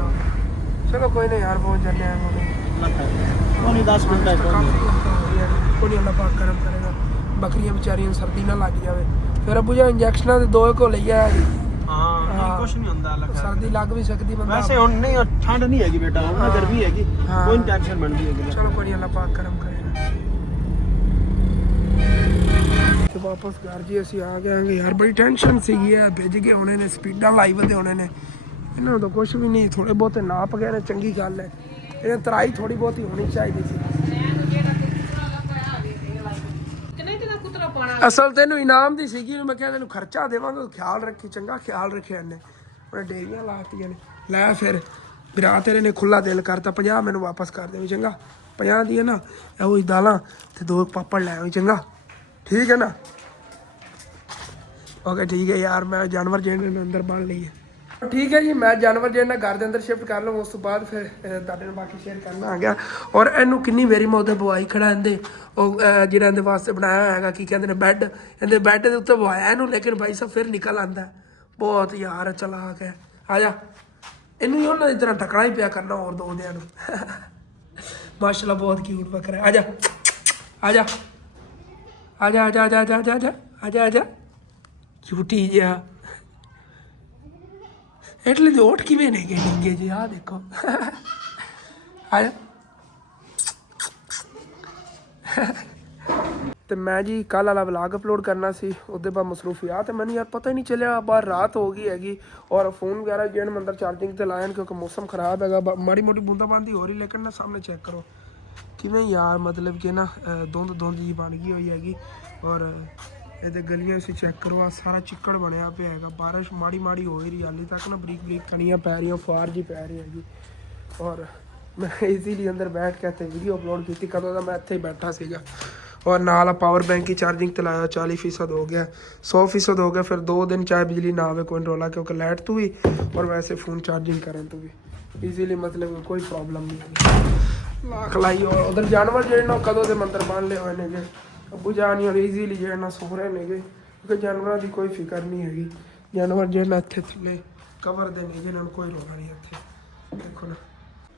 ਚਲੋ ਕੋਈ ਨਹੀਂ ਯਾਰ ਪਹੁੰਚ ਜਾਂਦੇ ਆ ਉਹ ਨਹੀਂ 10 ਮਿੰਟ ਤੱਕ ਕੋਈ ਅੱਲਾਹ ਪਾਕ ਕਰਮ ਕਰੇਗਾ ਬੱਕਰੀਆਂ ਵਿਚਾਰੀਆਂ ਸਰਦੀ ਨਾ ਲੱਗ ਜਾਵੇ ਫਿਰ ਅਬੂ ਜਾਨ ਇੰਜੈਕਸ਼ਨਾਂ ਦੇ 2 ਕੋ ਲਈ ਆਇਆ ਜੀ ਹਾਂ ਕੁਝ ਨਹੀਂ ਹੁੰਦਾ ਅੱਲਾਹ ਸਰਦੀ ਲੱਗ ਵੀ ਸਕਦੀ ਬੰਦਾ ਵੈਸੇ ਹੁਣ ਨਹੀਂ ਠੰਡ ਨਹੀਂ ਹੈਗੀ ਬੇਟਾ ਹੁਣ ਗਰਮੀ ਹੈਗੀ ਕੋਈ ਟੈਨਸ਼ਨ ਬਣਦੀ ਹੈਗੀ ਚਲੋ ਕੋਈ ਅੱਲਾਹ ਪਾਕ ਕਰਮ ਕਰੇਗਾ ਤੇ ਵਾਪਸ ਘਰ ਜੀ ਅਸੀਂ ਆ ਗਏ ਹਾਂ ਯਾਰ ਬੜੀ ਟੈਨਸ਼ਨ ਸੀਗੀ ਆ ਭਿੱਜ ਗਏ ਹੋਣੇ ਨੇ ਸਪੀਡਾਂ ਲਾਈਵ ਤੇ ਹੋਣੇ ਨੇ ਇਹਨਾਂ ਨੂੰ ਤਾਂ ਕੁਝ ਵੀ ਨਹੀਂ ਥੋੜੇ ਬਹੁਤੇ ਨਾਪ ਗਏ ਨੇ ਚੰਗੀ ਗੱਲ ਹੈ ਇਹਨਾਂ ਤਰਾਈ ਥੋੜੀ ਬਹੁਤੀ ਹੋਣੀ ਚਾਹੀਦੀ ਸੀ ਅਸਲ ਤੈਨੂੰ ਇਨਾਮ ਦੀ ਸੀਗੀ ਮੈਂ ਕਿਹਾ ਤੈਨੂੰ ਖਰਚਾ ਦੇਵਾਂਗਾ ਖਿਆਲ ਰੱਖੀ ਚੰਗਾ ਖਿਆਲ ਰੱਖਿਆ ਇਹਨੇ ਉਹਨੇ ਡੇਰੀਆਂ ਲਾਤੀਆਂ ਨੇ ਲੈ ਫਿਰ ਵਿਰਾ ਤੇਰੇ ਨੇ ਖੁੱਲਾ ਦਿਲ ਕਰਤਾ 50 ਮੈਨੂੰ ਵਾਪਸ ਕਰ ਦੇਵੀਂ ਚੰਗਾ 50 ਦੀ ਹੈ ਨਾ ਇਹੋ ਹੀ ਦਾਲਾਂ ਤੇ 2 ਪਾਪੜ ਲੈ ਆਵੀਂ ਚੰਗਾ ਠੀਕ ਹੈ ਨਾ ਓਕੇ ਠੀਕ ਹੈ ਯਾਰ ਮੈਂ ਜਾਨਵਰ ਜਿਹੜੇ ਨੇ ਅੰਦਰ ਬੰਨ ਲਈਏ ਠੀਕ ਹੈ ਜੀ ਮੈਂ ਜਾਨਵਰ ਜਿਹੜੇ ਨਾਲ ਘਰ ਦੇ ਅੰਦਰ ਸ਼ਿਫਟ ਕਰ ਲਵਾਂ ਉਸ ਤੋਂ ਬਾਅਦ ਫਿਰ ਤੁਹਾਡੇ ਨਾਲ ਬਾਕੀ ਸ਼ੇਅਰ ਕਰਨਾ ਆ ਗਿਆ ਔਰ ਇਹਨੂੰ ਕਿੰਨੀ ਵਾਰੀ ਮੈਂ ਉਹਦੇ ਬਵਾਈ ਖੜਾ ਇਹਦੇ ਉਹ ਜਿਹੜਾ ਇਹਦੇ ਵਾਸਤੇ ਬਣਾਇਆ ਹੋਇਆ ਹੈਗਾ ਕੀ ਕਹਿੰਦੇ ਨੇ ਬੈੱਡ ਇਹਦੇ ਬੈੱਡ ਦੇ ਉੱਤੇ ਬਵਾਇਆ ਇਹਨੂੰ ਲੇਕਿਨ ਭਾਈ ਸਾਹਿਬ ਫਿਰ ਨਿਕਲ ਆਂਦਾ ਬਹੁਤ ਯਾਰ ਚਲਾਕ ਹੈ ਆ ਜਾ ਇਹਨੂੰ ਉਹਨਾਂ ਦੀ ਤਰ੍ਹਾਂ ਟਕਣਾ ਹੀ ਪਿਆ ਕਰਨਾ ਹੋਰ ਦੋ ਦਿਆਂ ਨੂੰ ਮਾਸ਼ਾਅੱਲਾ ਬਹੁਤ ਕਿਊਟ ਬੱਕਰਾ ਆ ਜਾ ਆ ਜਾ ਆ ਜਾ ਆ ਜਾ ਆ ਜਾ ਆ ਜਾ ਆ ਜਾ ਆ ਜਾ ਕਿਊਟੀ ਜਿਹਾ ਇਟਲੀ ਦੇ ਓਠ ਕਿਵੇਂ ਨੇ ਡਿੰਗੇ ਜੀ ਆ ਦੇਖੋ ਆ ਜਾ ਤੇ ਮੈਂ ਜੀ ਕੱਲ ਵਾਲਾ ਵਲੌਗ ਅਪਲੋਡ ਕਰਨਾ ਸੀ ਉਹਦੇ ਬਾਅਦ ਮਸਰੂਫੀਆਤ ਮੈਨੂੰ ਯਾਰ ਪਤਾ ਹੀ ਨਹੀਂ ਚੱਲਿਆ ਬਾਹਰ ਰਾਤ ਹੋ ਗਈ ਹੈਗੀ ਔਰ ਫੋਨ ਵਗੈਰਾ ਜਿਹੜਾ ਮੈਂ ਅੰਦਰ ਚਾਰਜਿੰਗ ਤੇ ਲਾਇਆ ਕਿਉਂਕਿ ਮੌਸਮ ਖਰਾਬ ਹੈਗਾ ਮਾੜੀ ਮੋਟੀ ਬੂੰਦਾਬਾਂਦੀ ਹੋ ਰਹੀ ਲੇਕਿਨ ਨਾ ਸਾਹਮਣੇ ਚੈੱਕ ਕਰੋ ਕਿਵੇਂ ਯਾਰ ਮਤਲਬ ਕਿ ਨਾ ਧੁੰਦ ਜੀ ਬਣ ਗਈ ਹੋਈ ਹੈਗੀ ਔਰ ਇਹਦੇ ਗਲੀਆਂ ਤੁਸੀਂ ਚੈੱਕ ਕਰੋ ਆ ਸਾਰਾ ਚਿੱਕੜ ਬਣਿਆ ਪਿਆ ਹੈਗਾ ਬਾਰਿਸ਼ ਮਾੜੀ ਮਾੜੀ ਹੋ ਰਹੀ ਹਾਲੇ ਤੱਕ ਨਾ ਬਰੀਕ ਬਰੀਕ ਕਣੀਆਂ ਪੈ ਰਹੀਆਂ ਫੁਆਰ ਜੀ ਪੈ ਰਹੀ ਹੈਗੀ ਔਰ ਮੈਂ ਈਜ਼ੀਲੀ ਅੰਦਰ ਬੈਠ ਕੇ ਤੇ ਵੀਡੀਓ ਅਪਲੋਡ ਕੀਤੀ ਕਦੋਂ ਦਾ ਮੈਂ ਇੱਥੇ ਹੀ ਬੈਠਾ ਸੀਗਾ ਔਰ ਨਾਲ ਪਾਵਰ बैंक की चार्जिंग ਤੇ ਲਾਇਆ 40% ਹੋ ਗਿਆ 100% ਹੋ ਗਿਆ ਫਿਰ 2 दिन ਚਾਹੇ ਬਿਜਲੀ ਨਾ ਆਵੇ ਕੋਈ ਰੋਲਾ ਕਿਉਂਕਿ ਲਾਈਟ ਤੋਂ ਵੀ ਔਰ ਵੈਸੇ ਫੋਨ ਚਾਰजिंग ਕਰਨ ਤੋਂ ਵੀ ਈਜ਼ੀਲੀ ਮਤਲਬ ਕੋਈ ਪ੍ਰੋਬਲਮ ਨਹੀਂ ਹੈ ਲੱਖ ਲਾਈ ਔਰ ਉਧਰ ਜਾਨਵਰ ਜਿਹੜੇ ਨਾ ਕਦੋਂ ਦੇ ਮੰਦਰ ਬੰਨ ਲਏ ਹੋਏ ਨੇਗੇ ਅੱਬੂ ਜਾਨ ਔਰ ਈਜ਼ੀਲੀ ਜਿਹੜੇ ਨਾ ਸੋ ਰਹੇ ਨੇਗੇ ਕਿਉਂਕਿ ਜਾਨਵਰਾਂ ਦੀ ਕੋਈ ਫਿਕਰ ਨਹੀਂ ਹੈਗੀ ਜਾਨਵਰ ਜਿਹੜੇ ਨਾ ਇੱਥੇ ਥੱਲੇ ਕਵਰ ਦੇ ਨੇ ਜਿਹਨਾਂ ਨੂੰ ਕੋਈ ਰੋਲਾ ਨਹੀਂ ਇੱਥੇ ਦੇਖੋ ਨਾ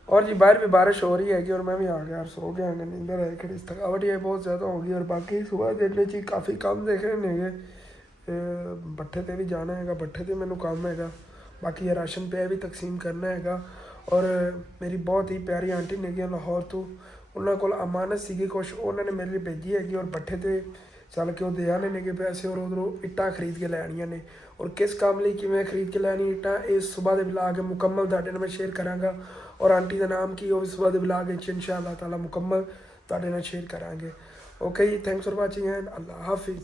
और जी बाहर भी बारिश हो रही हैगी और मैं भी आ गया और सो गया नींदर है खड़ी थकावट ये बहुत ज़्यादा होगी और बाकी सुबह देखने ची काफ़ी काम देख रहे ने भट्ठे ते भी जाना हैगा भट्ठे ते मैनू काम हैगा बाकी ये राशन पे भी तकसीम करना हैगा और मेरी बहुत ही प्यारी आंटी ने लाहौर तो उन्होंने को अमानत सी कुछ उन्होंने मेरे लिए भेजी हैगी और भट्ठे ते चल के वो दे आने ने पैसे और उधरों इट्टां खरीद के लैनियां ने और किस काम लिए किवें खरीद के लैनी इट्टां इस सुबह दे ब्लॉग के मुकम्मल तुहाडे नाल मैं शेयर करांगा और आंटी का नाम की वो सुबह दे ब्लॉग इंशाअल्लाह ताला मुकम्मल तुहाडे नाल शेयर करांगे ओके जी थैंक्स फॉर वाचिंग एंड अल्लाह हाफिज़।